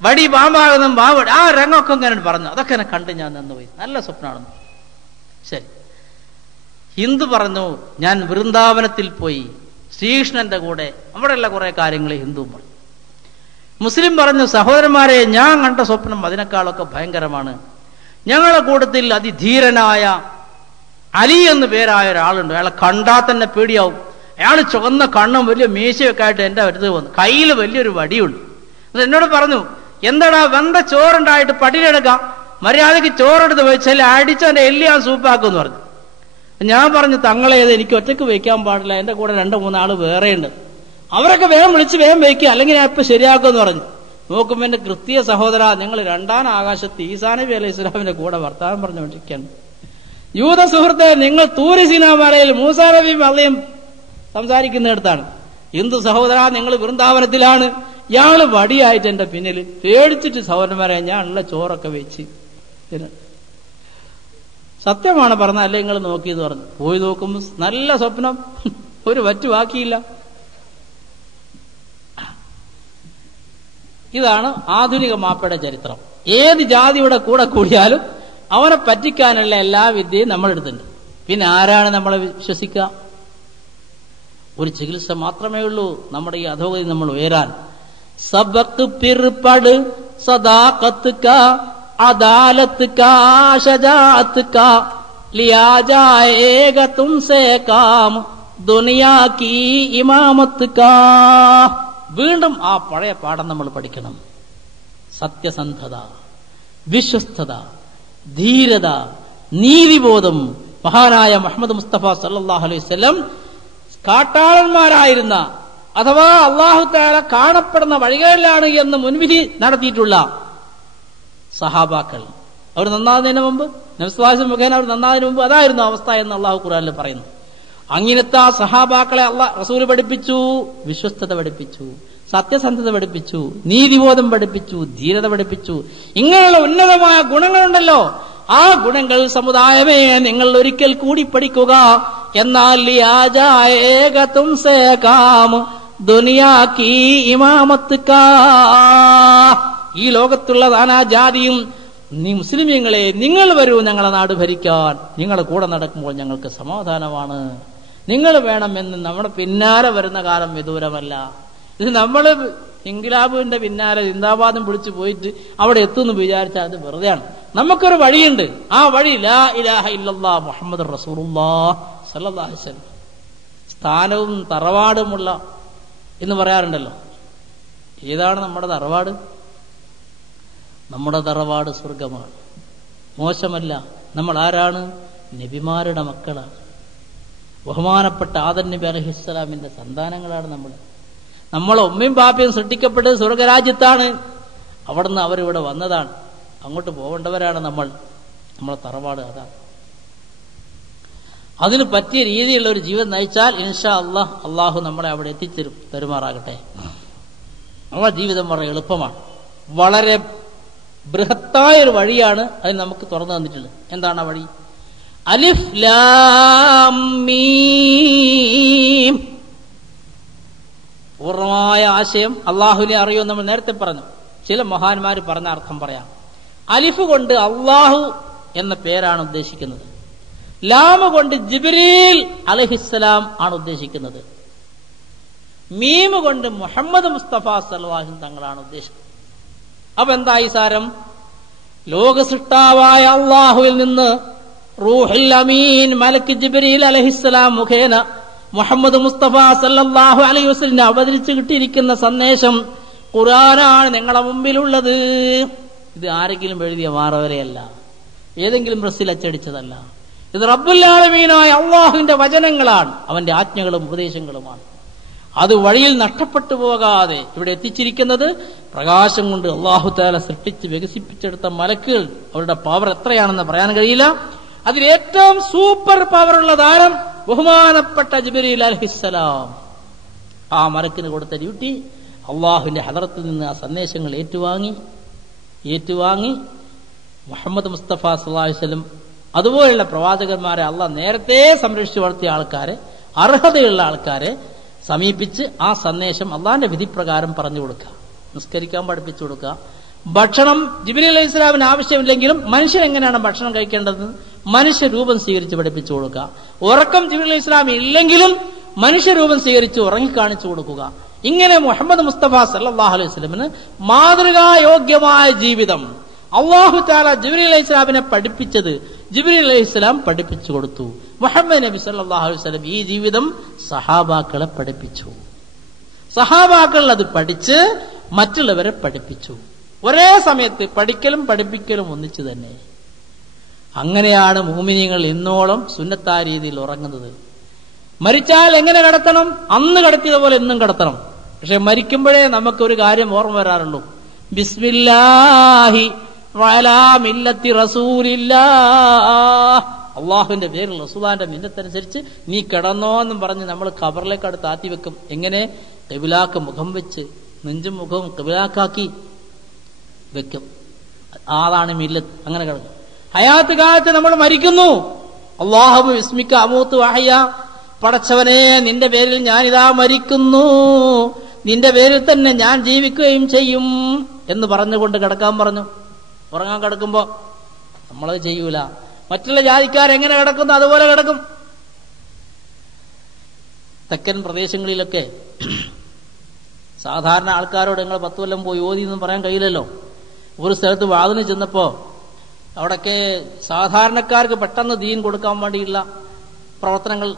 വടി പാമ്പാകുന്നതും ആ രംഗമൊക്കെ ഇങ്ങനെ പറഞ്ഞു. അതൊക്കെ എന്നെ കണ്ട് ഞാൻ നിന്നുപോയി, നല്ല സ്വപ്നമാണെന്ന്. ശരി. ഹിന്ദു പറഞ്ഞു, ഞാൻ വൃന്ദാവനത്തിൽ പോയി ശ്രീകൃഷ്ണന്റെ കൂടെ, അവിടെയുള്ള കുറെ കാര്യങ്ങൾ ഹിന്ദുവും പറഞ്ഞു. മുസ്ലിം പറഞ്ഞു, സഹോദരന്മാരെ, ഞാൻ കണ്ട സ്വപ്നം അതിനേക്കാളൊക്കെ ഭയങ്കരമാണ്. ഞങ്ങളുടെ കൂട്ടത്തിൽ അതിധീരനായ അലി എന്ന് പേരായ ഒരാളുണ്ട്. അയാളെ കണ്ടാൽ തന്നെ പേടിയാവും. അയാൾ ചുവന്ന കണ്ണും വലിയ മീശയൊക്കെ ആയിട്ട് എന്റെ അടുത്ത് വന്നു, കയ്യിൽ വലിയൊരു വടിയുണ്ട്. അത് എന്നോട് പറഞ്ഞു, എന്താടാ വെന്ത ചോറുണ്ടായിട്ട് പട്ടിണിയെടുക്കാം, മര്യാദയ്ക്ക് ചോറെടുത്ത് വെച്ചാൽ അടിച്ചവന്റെ എല്ലി ഞാൻ സൂപ്പാക്കുമെന്ന് പറഞ്ഞു. ഞാൻ പറഞ്ഞു, തങ്ങളേത് എനിക്ക് ഒറ്റയ്ക്ക് വയ്ക്കാൻ പാടില്ല, എന്റെ കൂടെ 2-3 ആള് വേറെയുണ്ട്, അവരൊക്കെ വേഗം വിളിച്ച് വേഗം വയ്ക്കുക, അല്ലെങ്കിൽ ഞാൻ ഇപ്പൊ ശരിയാക്കുമെന്ന് പറഞ്ഞു. നോക്കുമ്പോ എന്റെ ക്രിസ്തീയ സഹോദര, നിങ്ങൾ രണ്ടാം ആകാശത്ത് ഈസാ നബി അലൈഹി സ്വലാമിന്റെ കൂടെ വർത്താനം പറഞ്ഞുകൊണ്ടിരിക്കുകയാണ്. യൂത സുഹൃത്തെ, നിങ്ങൾ തൂരിസീനാ മലയിൽ മൂസാ നബിയും അള്ളയും സംസാരിക്കുന്നിടത്താണ്. ഹിന്ദു സഹോദര, നിങ്ങൾ വൃന്ദാവനത്തിലാണ്. ഇയാള് വടിയായിട്ട് എന്റെ പിന്നിൽ പേടിച്ചിട്ട് സഹോദരന്മാരെ ഞാൻ ഉള്ള ചോറൊക്കെ വെച്ച് സത്യമാണ് പറഞ്ഞ, അല്ലെ നിങ്ങൾ നോക്കിയെന്ന് പറഞ്ഞു. പോയി നോക്കുമ്പോ നല്ല സ്വപ്നം, ഒരു വറ്റു ബാക്കിയില്ല. ഇതാണ് ആധുനിക മാപ്പയുടെ ചരിത്രം. ഏത് ജാതിയുടെ കൂടെ കൂടിയാലും അവനെ പറ്റിക്കാനുള്ള എല്ലാ വിദ്യയും നമ്മളെടുത്തുണ്ട്. പിന്നെ ആരാണ് നമ്മളെ വിശ്വസിക്കുക? ഒരു ചികിത്സ മാത്രമേ ഉള്ളൂ നമ്മുടെ ഈ അധോഗതി നമ്മൾ ഉയരാൻ. സബക് പിർ പട് സദാഖത്ത് കാ അദാലത്ത് കാ ശജാഅത്ത് കാ ലിയാ ജായേഗ തുംസേ കാം ദുനിയാ കീ ഇമാമത്ത് കാ. വീണ്ടും ആ പഴയ പാഠം നമ്മൾ പഠിക്കണം. സത്യസന്ധത, വിശ്വസ്തത, ധീരത, നീതിബോധം. മഹാനായ മുഹമ്മദ് മുസ്തഫ സല്ലല്ലാഹു അലൈഹി വസല്ലം കാട്ടാളന്മാരായിരുന്ന അഥവാ അല്ലാഹു തആല കാണപ്പെടുന്ന വഴികളിലാണ് എന്ന് മുൻവിധി നടത്തിയിട്ടുള്ള സഹാബാക്കൾ, അവർ നന്നാകുന്നതിന് മുമ്പ്, നബി സ്വല്ലല്ലാഹു അലൈഹി വസല്ലം മുഖേന അവർ നന്നാകുന്നതിന് മുമ്പ് അതായിരുന്നു അവസ്ഥ എന്ന് അല്ലാഹു ഖുർആനിൽ പറയുന്നു. അങ്ങനത്തെ ആ സഹാബാക്കളെ റസൂൽ പഠിപ്പിച്ചു, വിശ്വസ്തത പഠിപ്പിച്ചു, സത്യസന്ധത പഠിപ്പിച്ചു, നീതിബോധം പഠിപ്പിച്ചു, ധീരത പഠിപ്പിച്ചു. ഇങ്ങനെയുള്ള ഉന്നതമായ ഗുണങ്ങളുണ്ടല്ലോ, ആ ഗുണങ്ങൾ സമുദായമേ നിങ്ങൾ ഒരിക്കൽ കൂടി പഠിക്കുക. എന്നാൽ ദുനിയാക്കി ഇമാമത്ത് കാ, ഈ ലോകത്തുള്ള നാനാ ജാതിയും മുസ്ലിമീങ്ങളെ നിങ്ങൾ വരൂ ഞങ്ങളെ നാട് ഭരിക്കാൻ, നിങ്ങളുടെ കൂടെ നടക്കുമ്പോൾ ഞങ്ങൾക്ക് സമാധാനമാണ്, നിങ്ങൾ വേണമെന്ന് നമ്മുടെ പിന്നാലെ വരുന്ന കാലം വിദൂരമല്ല. ഇത് നമ്മള് ഇൻകിലാബിന്റെ പിന്നാലെ സിന്ദാബാദും പിടിച്ചു പോയിട്ട് അവിടെ എത്തുമെന്ന് വിചാരിച്ചാൽ അത് വെറുതെയാണ്. നമുക്കൊരു വഴിയുണ്ട്. ആ വഴി ലാ ഇലാഹ ഇല്ലല്ലാഹ് മുഹമ്മദ് റസൂലുള്ളാഹ് സല്ലല്ലാഹു അലൈഹി വസല്ലം. സ്ഥാനവും തറവാടുമുള്ള എന്ന് പറയാറുണ്ടല്ലോ. ഏതാണ് നമ്മുടെ തറവാട്? നമ്മുടെ തറവാട് സ്വർഗമാണ്. മോശമല്ല. നമ്മൾ ആരാണ്? നബിമാരുടെ മക്കളാണ്. ബഹുമാനപ്പെട്ട ആദം നബി അലൈഹിസ്സലാമിന്റെ സന്താനങ്ങളാണ് നമ്മൾ. നമ്മളെ ഉമ്മയും ബാപ്പയും സൃഷ്ടിക്കപ്പെട്ടത് സ്വർഗരാജ്യത്താണ്. അവിടുന്ന് അവരിവിടെ വന്നതാണ്. അങ്ങോട്ട് പോകേണ്ടവരാണ് നമ്മൾ. നമ്മളെ തറവാട് അതാണ്. അതിന് പറ്റിയ രീതിയിലുള്ള ഒരു ജീവൻ നയിച്ചാൽ ഇൻഷാ അല്ലാഹ് അള്ളാഹു നമ്മളെ അവിടെ തരുമാറാകട്ടെ. നമ്മുടെ ജീവിതം വളരെ എളുപ്പമാണ്. വളരെ ബൃഹത്തായൊരു വഴിയാണ് അതിന് നമുക്ക് തുറന്നു തന്നിട്ടുള്ളത്. എന്താണ് ആ വഴി? അലിഫ് ലാം മീം. പൂർണ്ണമായ ആശയം അള്ളാഹുവിനെ അറിയുമെന്ന് നമ്മൾ നേരത്തെ പറഞ്ഞു. ചില മഹാന്മാർ പറഞ്ഞ അർത്ഥം പറയാം. അലിഫ് കൊണ്ട് അള്ളാഹു എന്ന പേരാണ് ഉദ്ദേശിക്കുന്നത്. ലാമ് കൊണ്ട് ജിബ്രീൽ അലൈഹിസ്സലാം ആണ് ഉദ്ദേശിക്കുന്നത്. മീമ് കൊണ്ട് മുഹമ്മദ് മുസ്തഫ സല്ലല്ലാഹു അലൈഹി വസല്ലം തങ്ങളാണ് ഉദ്ദേശിക്കുന്നത്. അപ്പൊ എന്തായി സാരം? ലോകസൃഷ്ടാവായ അള്ളാഹുവിൽ നിന്ന് റൂഹുൽ അമീൻ മലക്ക് ജിബ്രീൽ അലൈഹിസ്സലാം മുഖേന മുഹമ്മദ് മുസ്തഫ സല്ലല്ലാഹു അലൈഹി വസല്ലം അവതരിച്ചു കിട്ടിയിരിക്കുന്ന സന്ദേശം ഖുർആനാണ് നിങ്ങളുടെ മുമ്പിലുള്ളത്. ഇത് ആരെങ്കിലും എഴുതിയ മാറവരെയല്ല, ഏതെങ്കിലും പ്രസ്സിൽ അച്ചടിച്ചതല്ല. ഇത് റബ്ബുൽ ആലമീനായ അള്ളാഹുവിന്റെ വചനങ്ങളാണ്, അവന്റെ ആജ്ഞകളും ഉപദേശങ്ങളുമാണ്. അത് വഴിയിൽ നഷ്ടപ്പെട്ടു പോകാതെ ഇവിടെ എത്തിച്ചിരിക്കുന്നത് പ്രകാശം കൊണ്ട് അള്ളാഹു തആല സൃഷ്ടിച്ച് വികസിപ്പിച്ചെടുത്ത മലക്കുകൾ. അവരുടെ പവർ എത്രയാണെന്ന് പറയാൻ കഴിയില്ല. അതിലേറ്റവും സൂപ്പർ പവറുള്ള താരം ബഹുമാനപ്പെട്ട ജിബ്രീൽ അലൈഹിസ്സലാം. ആ മലക്കിന് കൊടുത്ത ഡ്യൂട്ടി അള്ളാഹുവിന്റെ ഹദറത്തിൽ നിന്ന് ആ സന്ദേശങ്ങൾ ഏറ്റുവാങ്ങി മുഹമ്മദ് മുസ്തഫ സല്ലല്ലാഹു അലൈഹി വസല്ലം അതുപോലെയുള്ള പ്രവാചകന്മാരെ അള്ളാഹ് നേരത്തെ സംരക്ഷിച്ചു വളർത്തിയ ആൾക്കാരെ, അർഹതയുള്ള ആൾക്കാരെ സമീപിച്ച് ആ സന്ദേശം അള്ളാഹിന്റെ വിധിപ്രകാരം പറഞ്ഞു കൊടുക്കുക. നിസ്കരിക്കാൻ പഠിപ്പിച്ചു കൊടുക്കുക. ഭക്ഷണം ജിബ്രീൽ അലൈഹി സ്വലാമിന് ആവശ്യമില്ലെങ്കിലും മനുഷ്യൻ എങ്ങനെയാണ് ഭക്ഷണം കഴിക്കേണ്ടതെന്ന് മനുഷ്യരൂപം സ്വീകരിച്ച് പഠിപ്പിച്ചു കൊടുക്കുക. ഉറക്കം ജിബ്രീൽ അലൈഹി സ്വലാം ഇല്ലെങ്കിലും മനുഷ്യരൂപം സ്വീകരിച്ച് ഉറങ്ങിക്കാണിച്ചു കൊടുക്കുക. ഇങ്ങനെ മുഹമ്മദ് മുസ്തഫ സല്ലല്ലാഹു അലൈഹി വസല്ലമിന് മാതൃകായോഗ്യമായ ജീവിതം അല്ലാഹു തആല ജിബ്രീൽ അലൈഹി സ്വലാമിനെ പഠിപ്പിച്ചത് ജിബ്രീൽ അലൈഹി സ്വലാം പഠിപ്പിച്ചു കൊടുത്തു. മുഹമ്മദ് നബി സല്ലല്ലാഹു അലൈഹി വസല്ലം ഈ ജീവിതം സഹാബാക്കളെ പഠിപ്പിച്ചു. സഹാബാക്കൾ അത് പഠിച്ച് മറ്റുള്ളവരെ പഠിപ്പിച്ചു. ഒരേ സമയത്ത് പഠിക്കലും പഠിപ്പിക്കലും ഒന്നിച്ചു തന്നെ. അങ്ങനെയാണ് മുഅ്മിനീങ്ങൾ ഇന്നോളം സുന്നത്തായ രീതിയിൽ ഉറങ്ങുന്നത്. മരിച്ചാൽ എങ്ങനെ കിടത്തണം? അന്ന് കിടത്തിയതുപോലെ എന്നും കിടത്തണം. പക്ഷെ മരിക്കുമ്പോഴേ നമുക്കൊരു കാര്യം ഓർമ്മ വരാറുള്ളൂ. ബിസ്മില്ലാഹി വഅലാ മില്ലത്തി റസൂലില്ലാഹ്. അള്ളാഹുവിന്റെ പേരിൽ റസൂലുള്ളാഹിന്റെ മില്ലത്തനുസരിച്ച് നീ കിടന്നോ എന്നും പറഞ്ഞ് നമ്മൾ ഖബറിലേക്ക് അടുത്ത് ആത്തി വെക്കും. എങ്ങനെ? ഖിബ്ലാക്ക് മുഖം വെച്ച്, നെഞ്ചും മുഖവും ഖിബ്ലാക്കാക്കി വെക്കും. അതാണ് മില്ലത്ത്. അങ്ങനെ കിടക്കും. ഹയാത്ത് കാലത്ത് നമ്മൾ മരിക്കുന്നു. അല്ലാഹു ബിസ്മിക അമൂതു വഹയ. പടച്ചവനെ, നിന്റെ പേരിൽ ഞാൻ ഇതാ മരിക്കുന്നു, നിന്റെ പേരിൽ തന്നെ ഞാൻ ജീവിക്കുകയും ചെയ്യും എന്ന് പറഞ്ഞുകൊണ്ട് കിടക്കാൻ പറഞ്ഞു. ഉറങ്ങാൻ കിടക്കുമ്പോ നമ്മളത് ചെയ്യൂല. മറ്റുള്ള ജാതിക്കാരെങ്ങനെ കിടക്കുന്നു അതുപോലെ കിടക്കും. തെക്കൻ പ്രദേശങ്ങളിലൊക്കെ സാധാരണ ആൾക്കാരോട് നിങ്ങൾ 10 കൊല്ലം പോയി ഓതി എന്നും പറയാൻ കഴിയില്ലല്ലോ. ഒരു സ്ഥലത്ത് വാതിന് ചെന്നപ്പോ അവിടൊക്കെ സാധാരണക്കാർക്ക് പെട്ടെന്ന് ദീൻ കൊടുക്കാൻ വേണ്ടിയുള്ള പ്രവർത്തനങ്ങൾ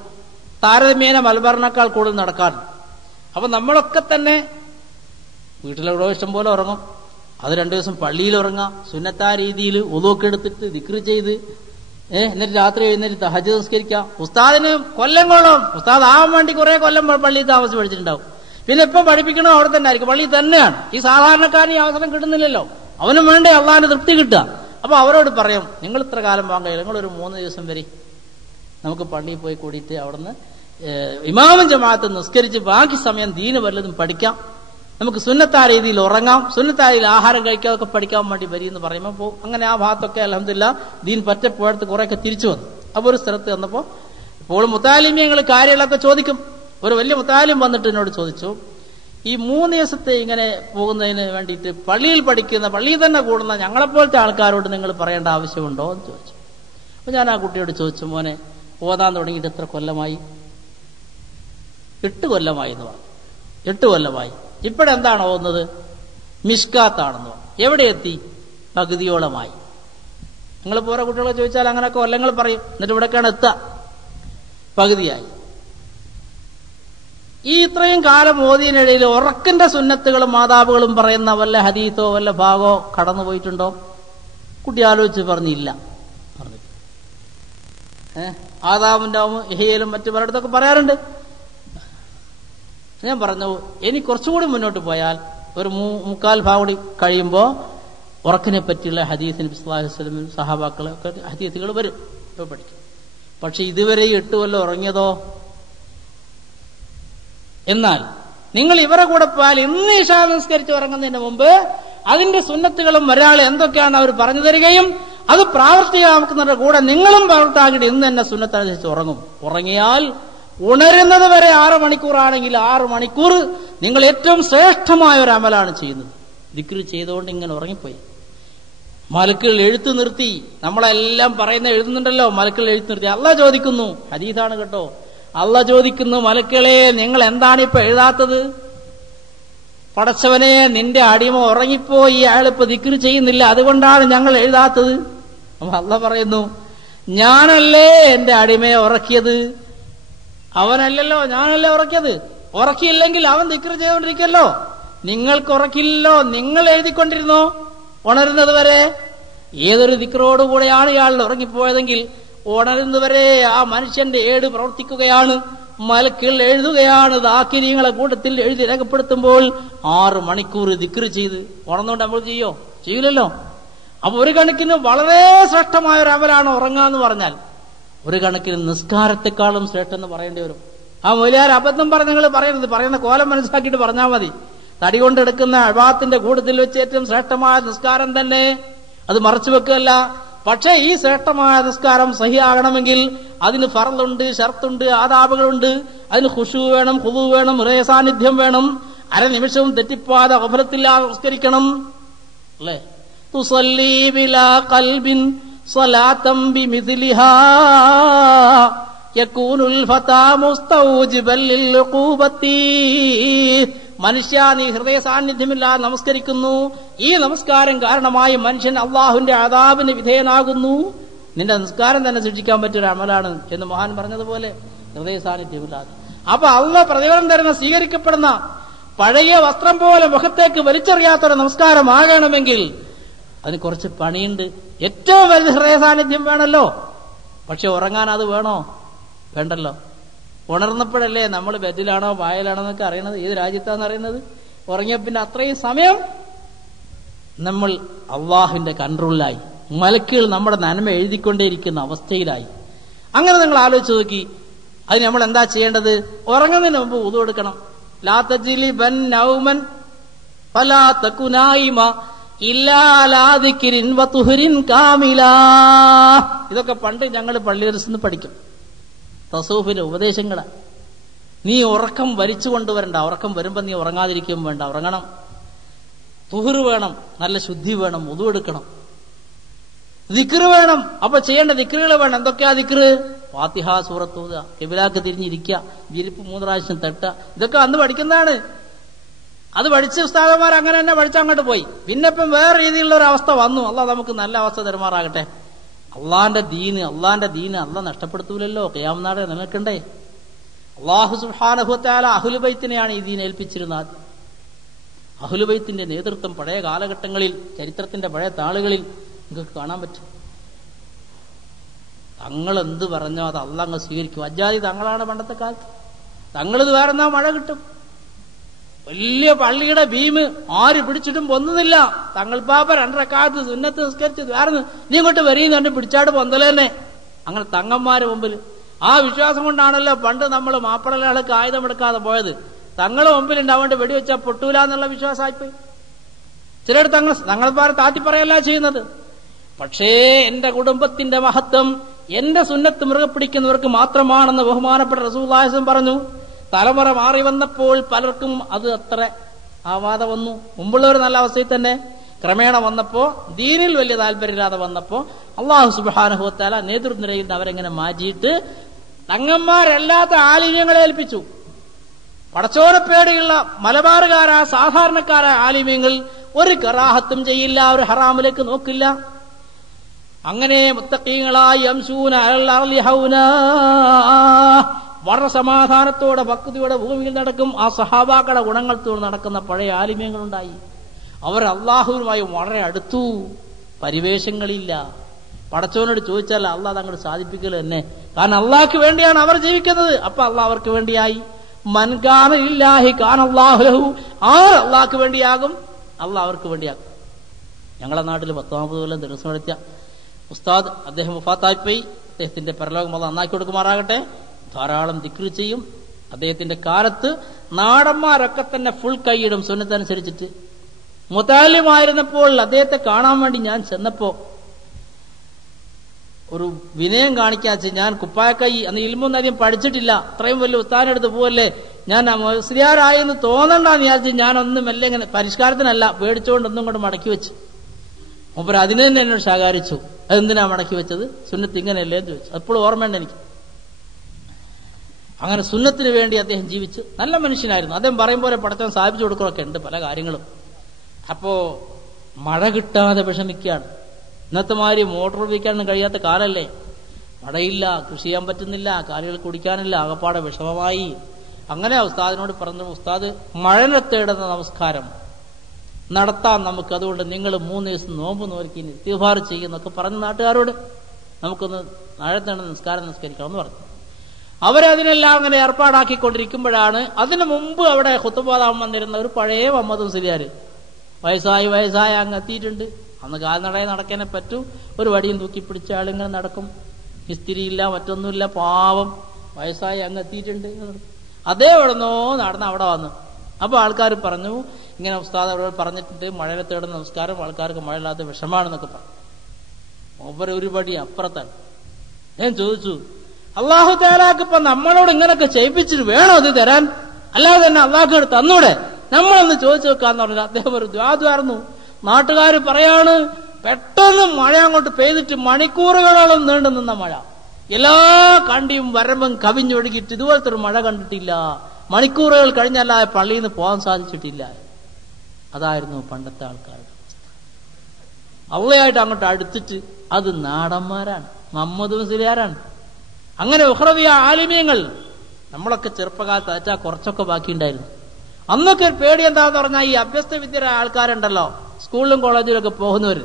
താരതമ്യേന മലബാറിനേക്കാൾ കൂടുതൽ നടക്കാൻ. അപ്പൊ നമ്മളൊക്കെ തന്നെ വീട്ടിലെവിടെ ഇഷ്ടം പോലെ ഉറങ്ങും. അത് 2 ദിവസം പള്ളിയിൽ ഉറങ്ങാം. സുന്നത്തായ രീതിയിൽ ഉളൂക്ക് എടുത്തിട്ട് ദിക്ർ ചെയ്ത് എന്നിട്ട് രാത്രി എഴുന്നേറ്റ് തഹജ്ജുദ് നിസ്കരിക്കാം. ഉസ്താദിന് കൊല്ലം ഉസ്താദ് ആവാൻ വേണ്ടി കുറെ കൊല്ലം പള്ളിയിൽ താമസം പഠിച്ചിട്ടുണ്ടാവും. പിന്നെ ഇപ്പം പഠിപ്പിക്കണോ അവിടെ തന്നെ ആയിരിക്കും, പള്ളിയിൽ തന്നെയാണ്. ഈ സാധാരണക്കാരന് ഈ അവസരം കിട്ടുന്നില്ലല്ലോ. അവനും വേണ്ടേ അള്ളാഹിന്റെ തൃപ്തി കിട്ടുക. അപ്പൊ അവരോട് പറയും, നിങ്ങൾ ഇത്ര കാലം വാങ്ങുക, നിങ്ങളൊരു 3 ദിവസം വരെ നമുക്ക് പള്ളിയിൽ പോയി കൂടിയിട്ട് അവിടുന്ന് ഇമാമും ജമാഅത്ത് നിസ്കരിച്ച് ബാക്കി സമയം ദീന് വല്ലതും പഠിക്കാം. നമുക്ക് സുന്നത്തായ രീതിയിൽ ഉറങ്ങാം, സുന്നത്തായ രീതിയിൽ ആഹാരം കഴിക്കാതൊക്കെ പഠിക്കാൻ വേണ്ടി വരിയെന്ന് പറയുമ്പോൾ പോകും. അങ്ങനെ ആ ഭാഗത്തൊക്കെ അൽഹംദുലില്ലാ ദീൻ പറ്റപ്പോഴത്ത് കുറെയൊക്കെ തിരിച്ചു വന്നു. അപ്പോൾ ഒരു സ്ഥലത്ത് വന്നപ്പോൾ ഇപ്പോൾ മുത്താലിമ്യങ്ങൾ കാര്യങ്ങളൊക്കെ ചോദിക്കും. ഒരു വലിയ മുത്താലിം വന്നിട്ട് എന്നോട് ചോദിച്ചു, ഈ 3 ദിവസത്തെ ഇങ്ങനെ പോകുന്നതിന് വേണ്ടിയിട്ട് പള്ളിയിൽ പഠിക്കുന്ന, പള്ളിയിൽ തന്നെ കൂടുന്ന ഞങ്ങളെപ്പോലത്തെ ആൾക്കാരോട് നിങ്ങൾ പറയേണ്ട ആവശ്യമുണ്ടോ എന്ന് ചോദിച്ചു. അപ്പൊ ഞാൻ ആ കുട്ടിയോട് ചോദിച്ചു, മോനെ ഓതാൻ തുടങ്ങിയിട്ട് എത്ര കൊല്ലമായി? 8 കൊല്ലമായി എന്ന് പറഞ്ഞു. 8 കൊല്ലമായി. ഇപ്പോഴെന്താണ് ഓതുന്നത്? മിഷ്കാത്താണെന്ന് പറഞ്ഞു. എവിടെ എത്തി? പകുതിയോളമായി. നിങ്ങൾ പോരെ കുട്ടികളെ ചോദിച്ചാൽ അങ്ങനെയൊക്കെ കൊല്ലങ്ങൾ പറയും. എന്നിട്ട് ഇവിടേക്കാണ് എത്തുക. പകുതിയായി. ഈ ഇത്രയും കാലം ഓതിയതിനിടയിൽ ഉറക്കിന്റെ സുന്നത്തുകളും മാതാവുകളും പറയുന്ന വല്ല ഹദീത്തോ വല്ല ഭാഗോ കടന്നു പോയിട്ടുണ്ടോ? കുട്ടി ആലോചിച്ച് പറഞ്ഞില്ല. ആദാമിന്റെ ഇഹയിലും മറ്റു പലയിടത്തൊക്കെ പറയാറുണ്ട്. ഞാൻ പറഞ്ഞു, ഇനി കുറച്ചുകൂടി മുന്നോട്ട് പോയാൽ ഒരു 3/4 ഭാഗം കൂടി കഴിയുമ്പോൾ ഉറക്കിനെ പറ്റിയുള്ള ഹദീസ് നബി സല്ലല്ലാഹു അലൈഹി വസല്ലം സഹാബാക്കളെ ഒക്കെ ഹദീസുകൾ വരും, ഇപ്പൊ പഠിക്കും. പക്ഷെ ഇതുവരെ 8 കൊല്ലം ഉറങ്ങിയതോ? എന്നാൽ നിങ്ങൾ ഇവരെ കൂടെ പോയാൽ ഇന്ന് ഇശാ നിസ്കരിച്ച് ഉറങ്ങുന്നതിന് മുമ്പ് അതിന്റെ സുന്നത്തുകളും ഒരാൾ എന്തൊക്കെയാണ് അവർ പറഞ്ഞു തരികയും അത് പ്രാവർത്തികമാക്കുന്നതിന്റെ കൂടെ നിങ്ങളും പ്രവർത്താക്കിയിട്ട് ഇന്ന് തന്നെ സുന്നത്തനുസരിച്ച് ഉറങ്ങും. ഉറങ്ങിയാൽ ഉണരുന്നത് വരെ 6 മണിക്കൂറാണെങ്കിൽ 6 മണിക്കൂർ നിങ്ങൾ ഏറ്റവും ശ്രേഷ്ഠമായ ഒരു അമലാണ് ചെയ്യുന്നത്. ദിക്ർ ചെയ്തുകൊണ്ട് ഇങ്ങനെ ഉറങ്ങിപ്പോയി. മലക്കുകൾ എഴുത്തു നിർത്തി, നമ്മളെല്ലാം പറയുന്ന എഴുതുന്നുണ്ടല്ലോ, മലക്കുകൾ എഴുത്തു നിർത്തി. അള്ളാഹ് ചോദിക്കുന്നു, ഹദീസാണ് കേട്ടോ, അള്ളാഹ് ചോദിക്കുന്നു, മലക്കുകളെ നിങ്ങൾ എന്താണ് ഇപ്പൊ എഴുതാത്തത്? പടച്ചവനെ, നിന്റെ അടിമ ഉറങ്ങിപ്പോയി, അയാളിപ്പോ ദിക്ർ ചെയ്യുന്നില്ല, അതുകൊണ്ടാണ് ഞങ്ങൾ എഴുതാത്തത്. അപ്പൊ അള്ളാഹ് പറയുന്നു, ഞാനല്ലേ എന്റെ അടിമയെ ഉറക്കിയത്, അവനല്ലല്ലോ, ഞാനല്ലേ ഉറക്കിയത്. ഉറക്കിയില്ലെങ്കിൽ അവൻ ദിക്ർ ചെയ്തുകൊണ്ടിരിക്കല്ലോ, നിങ്ങൾക്ക് ഉറക്കില്ലല്ലോ, നിങ്ങൾ എഴുതിക്കൊണ്ടിരുന്നോ ഉണരുന്നത് വരെ. ഏതൊരു ദിക്റോടുകൂടെയാണ് ഇയാൾ ഉറങ്ങിപ്പോയതെങ്കിൽ ഉണരുന്നവരെ ആ മനുഷ്യന്റെ ഏട് പ്രവർത്തിക്കുകയാണ്, മലക്കുകൾ എഴുതുകയാണ്. ദാക്കിരീങ്ങളെ കൂട്ടത്തിൽ എഴുതി രേഖപ്പെടുത്തുമ്പോൾ 6 മണിക്കൂർ ദിക്ർ ചെയ്ത് ഉണർന്നുകൊണ്ട് നമ്മൾ ചെയ്യൂലല്ലോ. അപ്പൊ ഒരു കണക്കിന് വളരെ ശ്രേഷ്ഠമായ ഒരു അമലാണ് ഉറങ്ങാന്ന് പറഞ്ഞാൽ. ഒരു കണക്കിന് നിസ്കാരത്തെക്കാളും ശ്രേഷ്ഠം എന്ന് പറയേണ്ടി വരും. ആ മൊലിയാർ അബദ്ധം പറഞ്ഞ് നിങ്ങൾ പറയരുത്, പറയുന്ന കോലം മനസ്സിലാക്കിയിട്ട് പറഞ്ഞാൽ മതി. തടി കൊണ്ടെടുക്കുന്ന ഇബാദത്തിന്റെ കൂട്ടത്തിൽ വെച്ച് ഏറ്റവും ശ്രേഷ്ഠമായ നിസ്കാരം തന്നെ, അത് മറച്ചു വെക്കുകയല്ല. പക്ഷേ ഈ ശ്രേഷ്ഠമായ നിസ്കാരം സഹിയാകണമെങ്കിൽ അതിന് ഫർളുണ്ട്, ഷർത്തുണ്ട്, ആദാബുകളുണ്ട്. അതിന് ഖുശൂ വേണം, ഖുദൂ വേണം, ഹൃദയ സാന്നിധ്യം വേണം. അരനിമിഷവും തെറ്റിപ്പാതെ ഗഫലത്തില്ലാതെ നിസ്കരിക്കണം അല്ലേ. തുസല്ലി ബിലാ ഖൽബിൻ സ്വലാത്തം ബിമിസ്ലിഹാ യകൂനുൽ ഫതാ മുസ്തൗജിബൽ ലിൽഉഖൂബത്തി. മനുഷ്യ, നീ ഹൃദയ സാന്നിധ്യമില്ലാതെ നമസ്കരിക്കുന്നു, ഈ നമസ്കാരം കാരണമായി മനുഷ്യൻ അള്ളാഹുവിന്റെ അദാബിന് വിധേയനാകുന്നു. നിന്റെ നിസ്കാരം തന്നെ സൃഷ്ടിക്കാൻ പറ്റിയൊരു അമലാണ് എന്ന് മഹാൻ പറഞ്ഞതുപോലെ, ഹൃദയ സാന്നിധ്യമില്ലാതെ. അപ്പൊ അള്ളാഹ് പ്രതിഫലം തരുന്ന, സ്വീകരിക്കപ്പെടുന്ന പഴയ വസ്ത്രം പോലെ മുഖത്തേക്ക് വലിച്ചെറിയാത്തൊരു നമസ്കാരമാകണമെങ്കിൽ അതിന് കുറച്ച് പണിയുണ്ട്. ഏറ്റവും വലുത് ഹൃദയ സാന്നിധ്യം വേണമല്ലോ. പക്ഷെ ഉറങ്ങാൻ അത് വേണോ? വേണ്ടല്ലോ. ഉണർന്നപ്പോഴല്ലേ നമ്മൾ ബെഡിലാണോ വായലാണോ എന്നൊക്കെ അറിയണത്, ഏത് രാജ്യത്താണെന്ന് അറിയുന്നത്. ഉറങ്ങിയ പിന്നെ അത്രയും സമയം നമ്മൾ അള്ളാഹുവിന്റെ കൺട്രോളിലായി, മലക്കുകൾ നമ്മുടെ നന്മ എഴുതിക്കൊണ്ടേയിരിക്കുന്ന അവസ്ഥയിലായി. അങ്ങനെ നിങ്ങൾ ആലോചിച്ച് നോക്കി. അതിന് നമ്മൾ എന്താ ചെയ്യേണ്ടത്? ഉറങ്ങുന്നതിന് മുമ്പ് വുദു എടുക്കണം. ലാ തജ്ലിബൻ നൗമൻ ഫലാ തകുനായിമ ഇല്ലാ ലാ ദിക്രിൻ വതുഹ്രിൻ കാമിലാ. ഇതൊക്കെ പണ്ട് ഞങ്ങൾ പള്ളിയിൽ പഠിക്കും, തസൂഫിന്റെ ഉപദേശങ്ങളാണ്. നീ ഉറക്കം വലിച്ചു കൊണ്ടുവരണ്ട. ഉറക്കം വരുമ്പോ നീ ഉറങ്ങാതിരിക്കും വേണ്ട, ഉറങ്ങണം. തുഹർ വേണം, നല്ല ശുദ്ധി വേണം, വുദു എടുക്കണം, ദിക്ർ വേണം. അപ്പൊ ചെയ്യേണ്ട ദിക്റുകൾ വേണം. എന്തൊക്കെയാ ദിക്ർ? ഫാത്തിഹ, സൂറത്ത് ഓതുക, ഖിബ്ലക്ക് തിരിഞ്ഞിരിക്കുക, വിരിപ്പ് 3 പ്രാവശ്യം തട്ടുക. ഇതൊക്കെ അന്ന് പഠിക്കുന്നതാണ്. അത് പഠിച്ച ഉസ്താദന്മാർ അങ്ങനെ തന്നെ പഠിച്ചങ്ങോട്ട് പോയി. പിന്നെ ഇപ്പം വേറെ രീതിയിലുള്ള ഒരു അവസ്ഥ വന്നു. അള്ളാഹ് നമുക്ക് നല്ല അവസ്ഥ തരുമാറാകട്ടെ. അള്ളാന്റെ ദീന് അള്ളാഹ് നഷ്ടപ്പെടുത്തൂലല്ലോ. ഖിയാമത്ത് നാൾ നിലനിൽക്കണ്ടേ? അള്ളാഹു സുബ്ഹാനഹു വ തആല അഹ്ലുബൈത്തിനെയാണ് ഈ ദീൻ ഏൽപ്പിച്ചിരുന്നത്. അഹ്ലുബൈത്തിന്റെ നേതൃത്വം പഴയ കാലഘട്ടങ്ങളിൽ, ചരിത്രത്തിന്റെ പഴയ താളുകളിൽ നിങ്ങൾക്ക് കാണാൻ പറ്റും. തങ്ങൾ എന്ത് പറഞ്ഞോ അത് അള്ളാഹ് അങ്ങ് സ്വീകരിക്കും. അജാതി തങ്ങളാണ് പണ്ടത്തെ കാലത്ത്. തങ്ങളിത് വേറെന്നാ മഴ കിട്ടും. വലിയ പള്ളിയുടെ ഭീമ് ആര് പിടിച്ചിട്ടും പൊന്നുന്നില്ല. തങ്ങൾ പാപ്പ 2 റക്അത്ത് സുന്നത്ത് നിസ്കരിച്ചത് വേറെ, നീ ഇങ്ങോട്ട് വരീന്ന് പിടിച്ചാട് പൊന്തല തന്നെ. അങ്ങനെ തങ്ങന്മാര് മുമ്പിൽ ആ വിശ്വാസം കൊണ്ടാണല്ലോ പണ്ട് നമ്മൾ മാപ്പിളകളൊക്കെ ആയുധമെടുക്കാതെ പോയത്. തങ്ങളെ മുമ്പിലുണ്ടാവേണ്ട വെടിവെച്ചാൽ പൊട്ടൂല എന്നുള്ള വിശ്വാസമായിപ്പോയി. ചിലർ തങ്ങൾമാരെ താത്തി പറയല്ല ചെയ്യുന്നത്. പക്ഷേ എന്റെ കുടുംബത്തിന്റെ മഹത്വം എന്റെ സുന്നത്ത് മുറുകെ പിടിക്കുന്നവർക്ക് മാത്രമാണെന്ന് ബഹുമാനപ്പെട്ട റസൂലുള്ളാഹി സ്വല്ലല്ലാഹു അലൈഹി വസല്ലം പറഞ്ഞു. തലമുറ മാറി വന്നപ്പോൾ പലർക്കും അത് അത്ര ആവാതെ വന്നു. മുമ്പുള്ളവർ നല്ല അവസ്ഥയിൽ തന്നെ ക്രമേണ വന്നപ്പോ, ദീനിൽ വലിയ താല്പര്യമില്ലാതെ വന്നപ്പോ അല്ലാഹു സുബ്ഹാനഹു വ തആല നേതൃനിരയിൽ നിന്ന് അവരെങ്ങനെ മാറ്റിയിട്ട് തങ്ങന്മാരല്ലാത്ത ആലിമ്യങ്ങളെ ഏൽപ്പിച്ചു. പടച്ചോനെ പേടിയുള്ള മലബാറുകാരായ സാധാരണക്കാരായ ആലിമ്യങ്ങൾ ഒരു കറാഹത്തും ചെയ്യില്ല, ഒരു ഹറാമിലേക്ക് നോക്കില്ല. അങ്ങനെ മുത്തഖീങ്ങളായി യംശൂന അലൽ അർളി ഹൗനാ, വളരെ സമാധാനത്തോടെ ഭക്തിയോടെ ഭൂമിയിൽ നടക്കും. ആ സഹാബാക്കളുടെ ഗുണങ്ങളത്തോട് നടക്കുന്ന പഴയ ആലിമ്യങ്ങളുണ്ടായി. അവർ അള്ളാഹുവുമായി വളരെ അടുത്തു. പരിവേഷങ്ങളില്ല. പടച്ചവനോട് ചോദിച്ചാൽ അള്ളാഹ് തങ്ങോട്ട് സാധിപ്പിക്കൽ തന്നെ. കാരണം അള്ളാഹ്ക്ക് വേണ്ടിയാണ് അവർ ജീവിക്കുന്നത്. അപ്പൊ അള്ളാഹ് അവർക്ക് വേണ്ടിയായി. മൻകാന ഇല്ലാഹി കാന അല്ലാഹു ലഹു. ആർ അള്ളാഹ്ക്ക് വേണ്ടിയാകും, അള്ളാഹ് അവർക്ക് വേണ്ടിയാകും. ഞങ്ങളുടെ നാട്ടിൽ 10-40 കൊല്ലം ദിവസം നടത്തിയ ഉസ്താദ്, അദ്ദേഹം വഫാത്തായിപ്പോയി. അദ്ദേഹത്തിന്റെ പരലോകം അള്ളാഹ് നന്നാക്കി കൊടുക്കുമാറാകട്ടെ. ധാരാളം ദിക്ർ ചെയ്യും. അദ്ദേഹത്തിന്റെ കാലത്ത് നാടന്മാരൊക്കെ തന്നെ ഫുൾ കൈയിടും സുന്നത്തനുസരിച്ചിട്ട്. മുതാലിമായിരുന്നപ്പോൾ അദ്ദേഹത്തെ കാണാൻ വേണ്ടി ഞാൻ ചെന്നപ്പോ ഒരു വിനയം കാണിക്കാച്ച് ഞാൻ കുപ്പായക്കൈ, അന്ന് ഇൽമൊന്നും അധികം പഠിച്ചിട്ടില്ല, അത്രയും വലിയ ഉസ്താദിനടുത്ത് പോവല്ലേ, ഞാൻ മുസ്ലിയാരായെന്ന് തോന്നണ്ടെന്ന് വിചാരിച്ച് ഞാനൊന്നും മെല്ലെ ഇങ്ങനെ, പരിഷ്കാരത്തിനല്ല, പേടിച്ചുകൊണ്ടൊന്നും കൊണ്ട് മടക്കി വെച്ചു. മൂപ്പർ അതിന് തന്നെ എന്നോട് ശകാരിച്ചു. അതെന്തിനാ മടക്കി വെച്ചത്, സുന്നത്ത് ഇങ്ങനെയല്ലേ എന്ന് ചോദിച്ചു. അപ്പോഴും ഓർമ്മയുണ്ട് എനിക്ക്. അങ്ങനെ സുന്നത്തിന് വേണ്ടി അദ്ദേഹം ജീവിച്ച് നല്ല മനുഷ്യനായിരുന്നു. അദ്ദേഹം പറയും പോലെ പടച്ചവൻ സ്ഥാപിച്ചു കൊടുക്കുകയൊക്കെ ഉണ്ട് പല കാര്യങ്ങളും. അപ്പോ മഴ കിട്ടാതെ വിഷമിക്കുകയാണ്. ഇന്നത്തെ മാതിരി മോട്ടോർ ഉപയോഗിക്കാനൊന്നും കഴിയാത്ത കാലല്ലേ. മഴയില്ല, കൃഷി ചെയ്യാൻ പറ്റുന്നില്ല, കാലുകൾ കുടിക്കാനില്ല, ആകപ്പാടെ വിഷമമായി. അങ്ങനെ ഉസ്താദിനോട് പറഞ്ഞു, ഉസ്താദ് മഴനെ തേടുന്ന നമസ്കാരം നടത്താം നമുക്ക്, അതുകൊണ്ട് നിങ്ങൾ 3 ദിവസം നോമ്പ് നോക്കി ഇസ്തിഗ്ഫാർ ചെയ്യുന്നൊക്കെ പറഞ്ഞ് നാട്ടുകാരോട് നമുക്കൊന്ന് മഴ തേടുന്ന നമസ്കാരം നിസ്കരിക്കണം എന്ന് പറഞ്ഞു. അവരതിനെല്ലാം അങ്ങനെ ഏർപ്പാടാക്കിക്കൊണ്ടിരിക്കുമ്പോഴാണ്, അതിനു മുമ്പ് അവിടെ ഖുതുബാദാൻ വന്നിരുന്ന ഒരു പഴയ മുഹമ്മദ് മുസ്ലിയാർ വയസ്സായി അങ്ങ് എത്തിയിട്ടുണ്ട്. അന്ന് കാൽനടയെ നടക്കാനേ പറ്റൂ. ഒരു വടിയും തൂക്കി പിടിച്ച ആളിങ്ങനെ നടക്കും. ഇസ്തിരിയില്ല, മറ്റൊന്നുമില്ല, പാവം വയസ്സായി അങ്ങ് എത്തിയിട്ടുണ്ട്. അതേ എവിടെന്നോ നടന്ന് അവിടെ വന്നു. അപ്പൊ ആൾക്കാർ പറഞ്ഞു, ഇങ്ങനെ ഉസ്താദ് അവിടെ പറഞ്ഞിട്ടുണ്ട്, മഴയെ തേടുന്ന നമസ്കാരം ആൾക്കാർക്ക് മഴയില്ലാത്ത വിഷമാണെന്നൊക്കെ പറഞ്ഞു. ഒവ്വൊരു ഒരു പടി അപ്പുറത്താണ്. ഞാൻ ചോദിച്ചു, അള്ളാഹു തആലാക്ക് ഇപ്പൊ നമ്മളോട് ഇങ്ങനൊക്കെ ചെയ്യിപ്പിച്ചിട്ട് വേണോ ഇത് തരാൻ? അല്ലാതെ തന്നെ അള്ളാഹു തന്നൂടെ, നമ്മളൊന്ന് ചോദിച്ചു വെക്കാന്ന് പറഞ്ഞു. അദ്ദേഹം ഒരു ദ്വാദ്വായിരുന്നു. നാട്ടുകാർ പറയാണ്, പെട്ടെന്ന് മഴ അങ്ങോട്ട് പെയ്തിട്ട് മണിക്കൂറുകളോളം നീണ്ടു നിന്ന മഴ, എല്ലാ കണ്ടിയും വരമ്പും കവിഞ്ഞൊഴുകിയിട്ട് ഇതുപോലത്തെ ഒരു മഴ കണ്ടിട്ടില്ല. മണിക്കൂറുകൾ കഴിഞ്ഞല്ലാതെ പള്ളിയിൽ നിന്ന് പോകാൻ സാധിച്ചിട്ടില്ല. അതായിരുന്നു പണ്ടത്തെ ആൾക്കാരുടെ അവസ്ഥ. അള്ളയായിട്ട് അങ്ങോട്ട് അടുത്തിട്ട് അത് നാടന്മാരാണ്, മുഹമ്മദ് മുസ്ലിയാരാണ്. അങ്ങനെ ഉഖ്റവിയ ആലിമീങ്ങൾ. നമ്മളൊക്കെ ചെറുപ്പകാലത്ത് അയച്ചാൽ കുറച്ചൊക്കെ ബാക്കിയുണ്ടായിരുന്നു. അന്നൊക്കെ ഒരു പേടി എന്താന്ന് പറഞ്ഞാൽ, ഈ അഭ്യസ്ത വിദ്യരായ ആൾക്കാരുണ്ടല്ലോ, സ്കൂളിലും കോളേജിലൊക്കെ പോകുന്നവർ,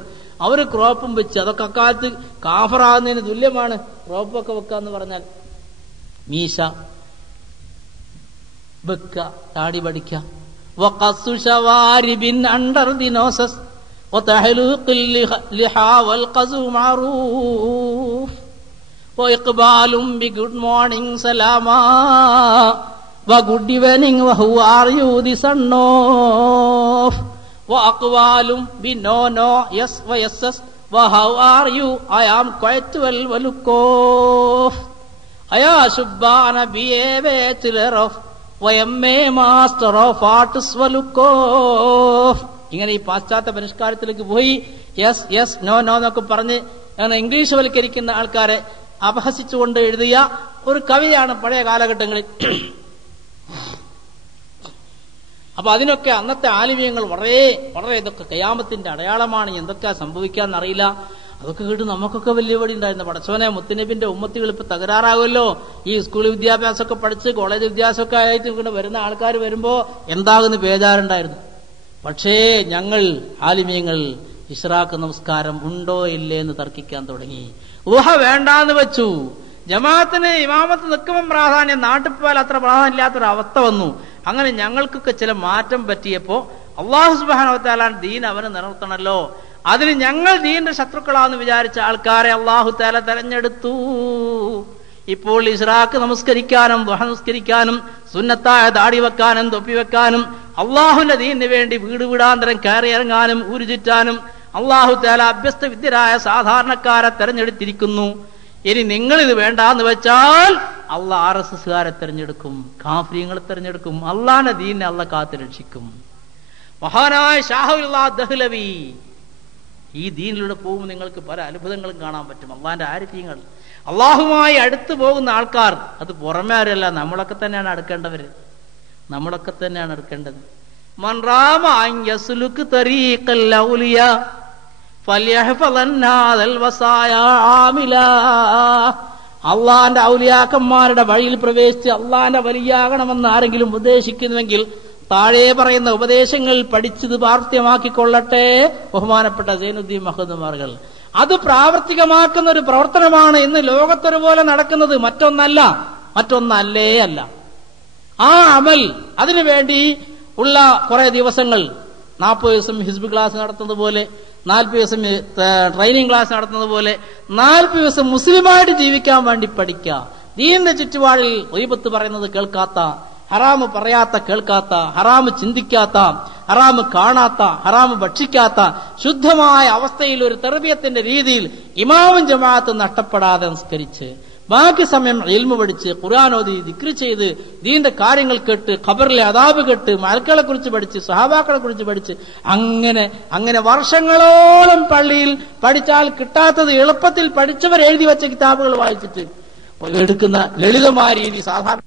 അവർ ക്രോപ്പും വെച്ച്, അതൊക്കെ അക്കാലത്ത് കാഫറാകുന്നതിന് തുല്യമാണ് ക്രോപ്പൊക്കെ വെക്കാന്ന് പറഞ്ഞാൽ. മീശ വെക്ക, താടി പഠിക്ക, under the noses good morning സലാമാ good evening, who are you, the son of? Aqwalum bi no, yes, yes, how are you? I am quite well, look. Aya Shubbana be a bachelor of, I am a master of arts, look. ഇങ്ങനെ ഈ പാശ്ചാത്യ പരിഷ്കാരത്തിലേക്ക് പോയി yes no എന്നൊക്കെ പറഞ്ഞ് അങ്ങനെ English വൽക്കരിക്കുന്ന ആൾക്കാരെ അപഹസിച്ചുകൊണ്ട് എഴുതിയ ഒരു കവിതയാണ് പഴയ കാലഘട്ടങ്ങളിൽ. അപ്പൊ അതിനൊക്കെ അന്നത്തെ ആലിമീങ്ങൾ വളരെ വളരെ ഇതൊക്കെ ഖിയാമത്തിന്റെ അടയാളമാണ്, എന്തൊക്കെയാ സംഭവിക്കാന്നറിയില്ല. അതൊക്കെ കേട്ട് നമുക്കൊക്കെ വലിയ പടി ഉണ്ടായിരുന്നു. പടച്ചോനെ, മുത്തുനബിന്റെ ഉമ്മത്തികൾ ഇപ്പൊ തകരാറാകുമല്ലോ. ഈ സ്കൂൾ വിദ്യാഭ്യാസമൊക്കെ പഠിച്ച് കോളേജ് വിദ്യാഭ്യാസമൊക്കെ ആയിട്ട് ഇവിടെ വരുന്ന ആൾക്കാർ വരുമ്പോ എന്താകുന്ന ബേജാറുണ്ടായിരുന്നു. പക്ഷേ ഞങ്ങൾ ആലിമീങ്ങൾ ഇശ്റാഖ് നമസ്കാരം ഉണ്ടോ ഇല്ലേ എന്ന് തർക്കിക്കാൻ തുടങ്ങി. ഊഹ വേണ്ടാന്ന് വെച്ചു. ജമാഅത്തിന് ഇമാമത്ത് നിൽക്കുമ്പോൾ പ്രാധാന്യം, നാട്ടിൽ പോയാൽ അത്ര പ്രാധാന്യമില്ലാത്തൊരു അവസ്ഥ വന്നു. അങ്ങനെ ഞങ്ങൾക്കൊക്കെ ചില മാറ്റം പറ്റിയപ്പോ അല്ലാഹു സുബ്ഹാനഹു വ തആല ദീൻ അവന് നിലനിർത്തണല്ലോ, അതിന് ഞങ്ങൾ ദീന്റെ ശത്രുക്കളാന്ന് വിചാരിച്ച ആൾക്കാരെ അല്ലാഹു തആല തെരഞ്ഞെടുത്തു. ഇപ്പോൾ ഇശ്റാഖ് നമസ്കരിക്കാനും ദുഹ നമസ്കരിക്കാനും സുന്നത്തായ ദാടി വെക്കാനും തൊപ്പി വെക്കാനും അള്ളാഹുവിന്റെ ദീനിന് വേണ്ടി വീട് വീടാന്തരം കയറി ഇറങ്ങാനും ഊരുചുറ്റാനും അള്ളാഹു തആല അഭ്യസ്ത വിദ്യരായ സാധാരണക്കാരെ തെരഞ്ഞെടുത്തിരിക്കുന്നു. ഇനി നിങ്ങളിത് വേണ്ടാന്ന് വെച്ചാൽ അള്ളാഹ് RSSകാരെ തെരഞ്ഞെടുക്കും, കാഫിര്യങ്ങളെ തെരഞ്ഞെടുക്കും. അള്ളാഹിന്റെ ദീനിനെ അള്ളാഹ് കാത്തു രക്ഷിക്കും. മഹാനായ ഷാഹുല്ലാ ദഹ്ലവി, ഈ ദീനിലൂടെ പോകുമ്പോൾ നിങ്ങൾക്ക് പല അത്ഭുതങ്ങളും കാണാൻ പറ്റും. അള്ളാഹിന്റെ ആരിഫ്യങ്ങൾ, അള്ളാഹുമായി അടുത്തു പോകുന്ന ആൾക്കാർ, അത് പുറമേ ആരല്ല, നമ്മളൊക്കെ തന്നെയാണ് അടുക്കേണ്ടവര്, നമ്മളൊക്കെ തന്നെയാണ് എടുക്കേണ്ടത്. മൻ റാമ അൻ യസ്ലുക് തരീഖൽ ഔലിയാ ഫൽയഹ്ഫളൻ ഹാദൽ വസായ ആമിലാ. അള്ളാന്റെ ഔലിയാക്കന്മാരുടെ വഴിയിൽ പ്രവേശിച്ച് അള്ളാന്റെ വലിയാകണമെന്ന് ആരെങ്കിലും ഉദ്ദേശിക്കുന്നുവെങ്കിൽ താഴെ പറയുന്ന ഉപദേശങ്ങൾ പഠിച്ചത് പ്രാവർത്തികമാക്കിക്കൊള്ളട്ടെ ബഹുമാനപ്പെട്ട സൈനുദ്ദീൻ മഹദുമാറുകൾ. അത് പ്രാവർത്തികമാക്കുന്ന ഒരു പ്രവർത്തനമാണ് ഇന്ന് ലോകത്തൊരുപോലെ നടക്കുന്നത്, മറ്റൊന്നല്ലേ അല്ല. ആ അമൽ അതിനുവേണ്ടി ഉള്ള കുറെ ദിവസങ്ങൾ 40 ദിവസം ഹിസ്ബ് ക്ലാസ് നടത്തുന്നത് പോലെ, 40 ദിവസം ട്രെയിനിങ് ക്ലാസ് നടത്തുന്നത് പോലെ 40 ദിവസം മുസ്ലിമായിട്ട് ജീവിക്കാൻ വേണ്ടി പഠിക്കുക. ദീനിന്റെ ചുറ്റുപാടിൽ ഗീബത്ത് പറയുന്നത് കേൾക്കാത്ത, ഹറാമ് പറയാത്ത കേൾക്കാത്ത, ഹറാമ് ചിന്തിക്കാത്ത, ഹറാമ് കാണാത്ത, ഹറാമ് ഭക്ഷിക്കാത്ത ശുദ്ധമായ അവസ്ഥയിൽ ഒരു തർബിയത്തിന്റെ രീതിയിൽ ഇമാമും ജമാഅത്തും നഷ്ടപ്പെടാതെ സംസ്കരിച്ച് ബാക്കി സമയം ഇൽമു പഠിച്ച് ഖുർആൻ ഓതി ദിക്ർ ചെയ്ത് ദീന്റെ കാര്യങ്ങൾ കേട്ട് ഖബറിലെ അദാബ് കേട്ട് മലക്കുകളെ കുറിച്ച് പഠിച്ച് സഹാബാക്കളെ കുറിച്ച് പഠിച്ച് അങ്ങനെ വർഷങ്ങളോളം പള്ളിയിൽ പഠിച്ചാൽ കിട്ടാത്തത് എളുപ്പത്തിൽ പഠിച്ചവർ എഴുതി വെച്ച കിതാബുകൾ വായിച്ചിട്ട് എടുക്കുന്ന ലളിതമായ രീതി സാധാരണ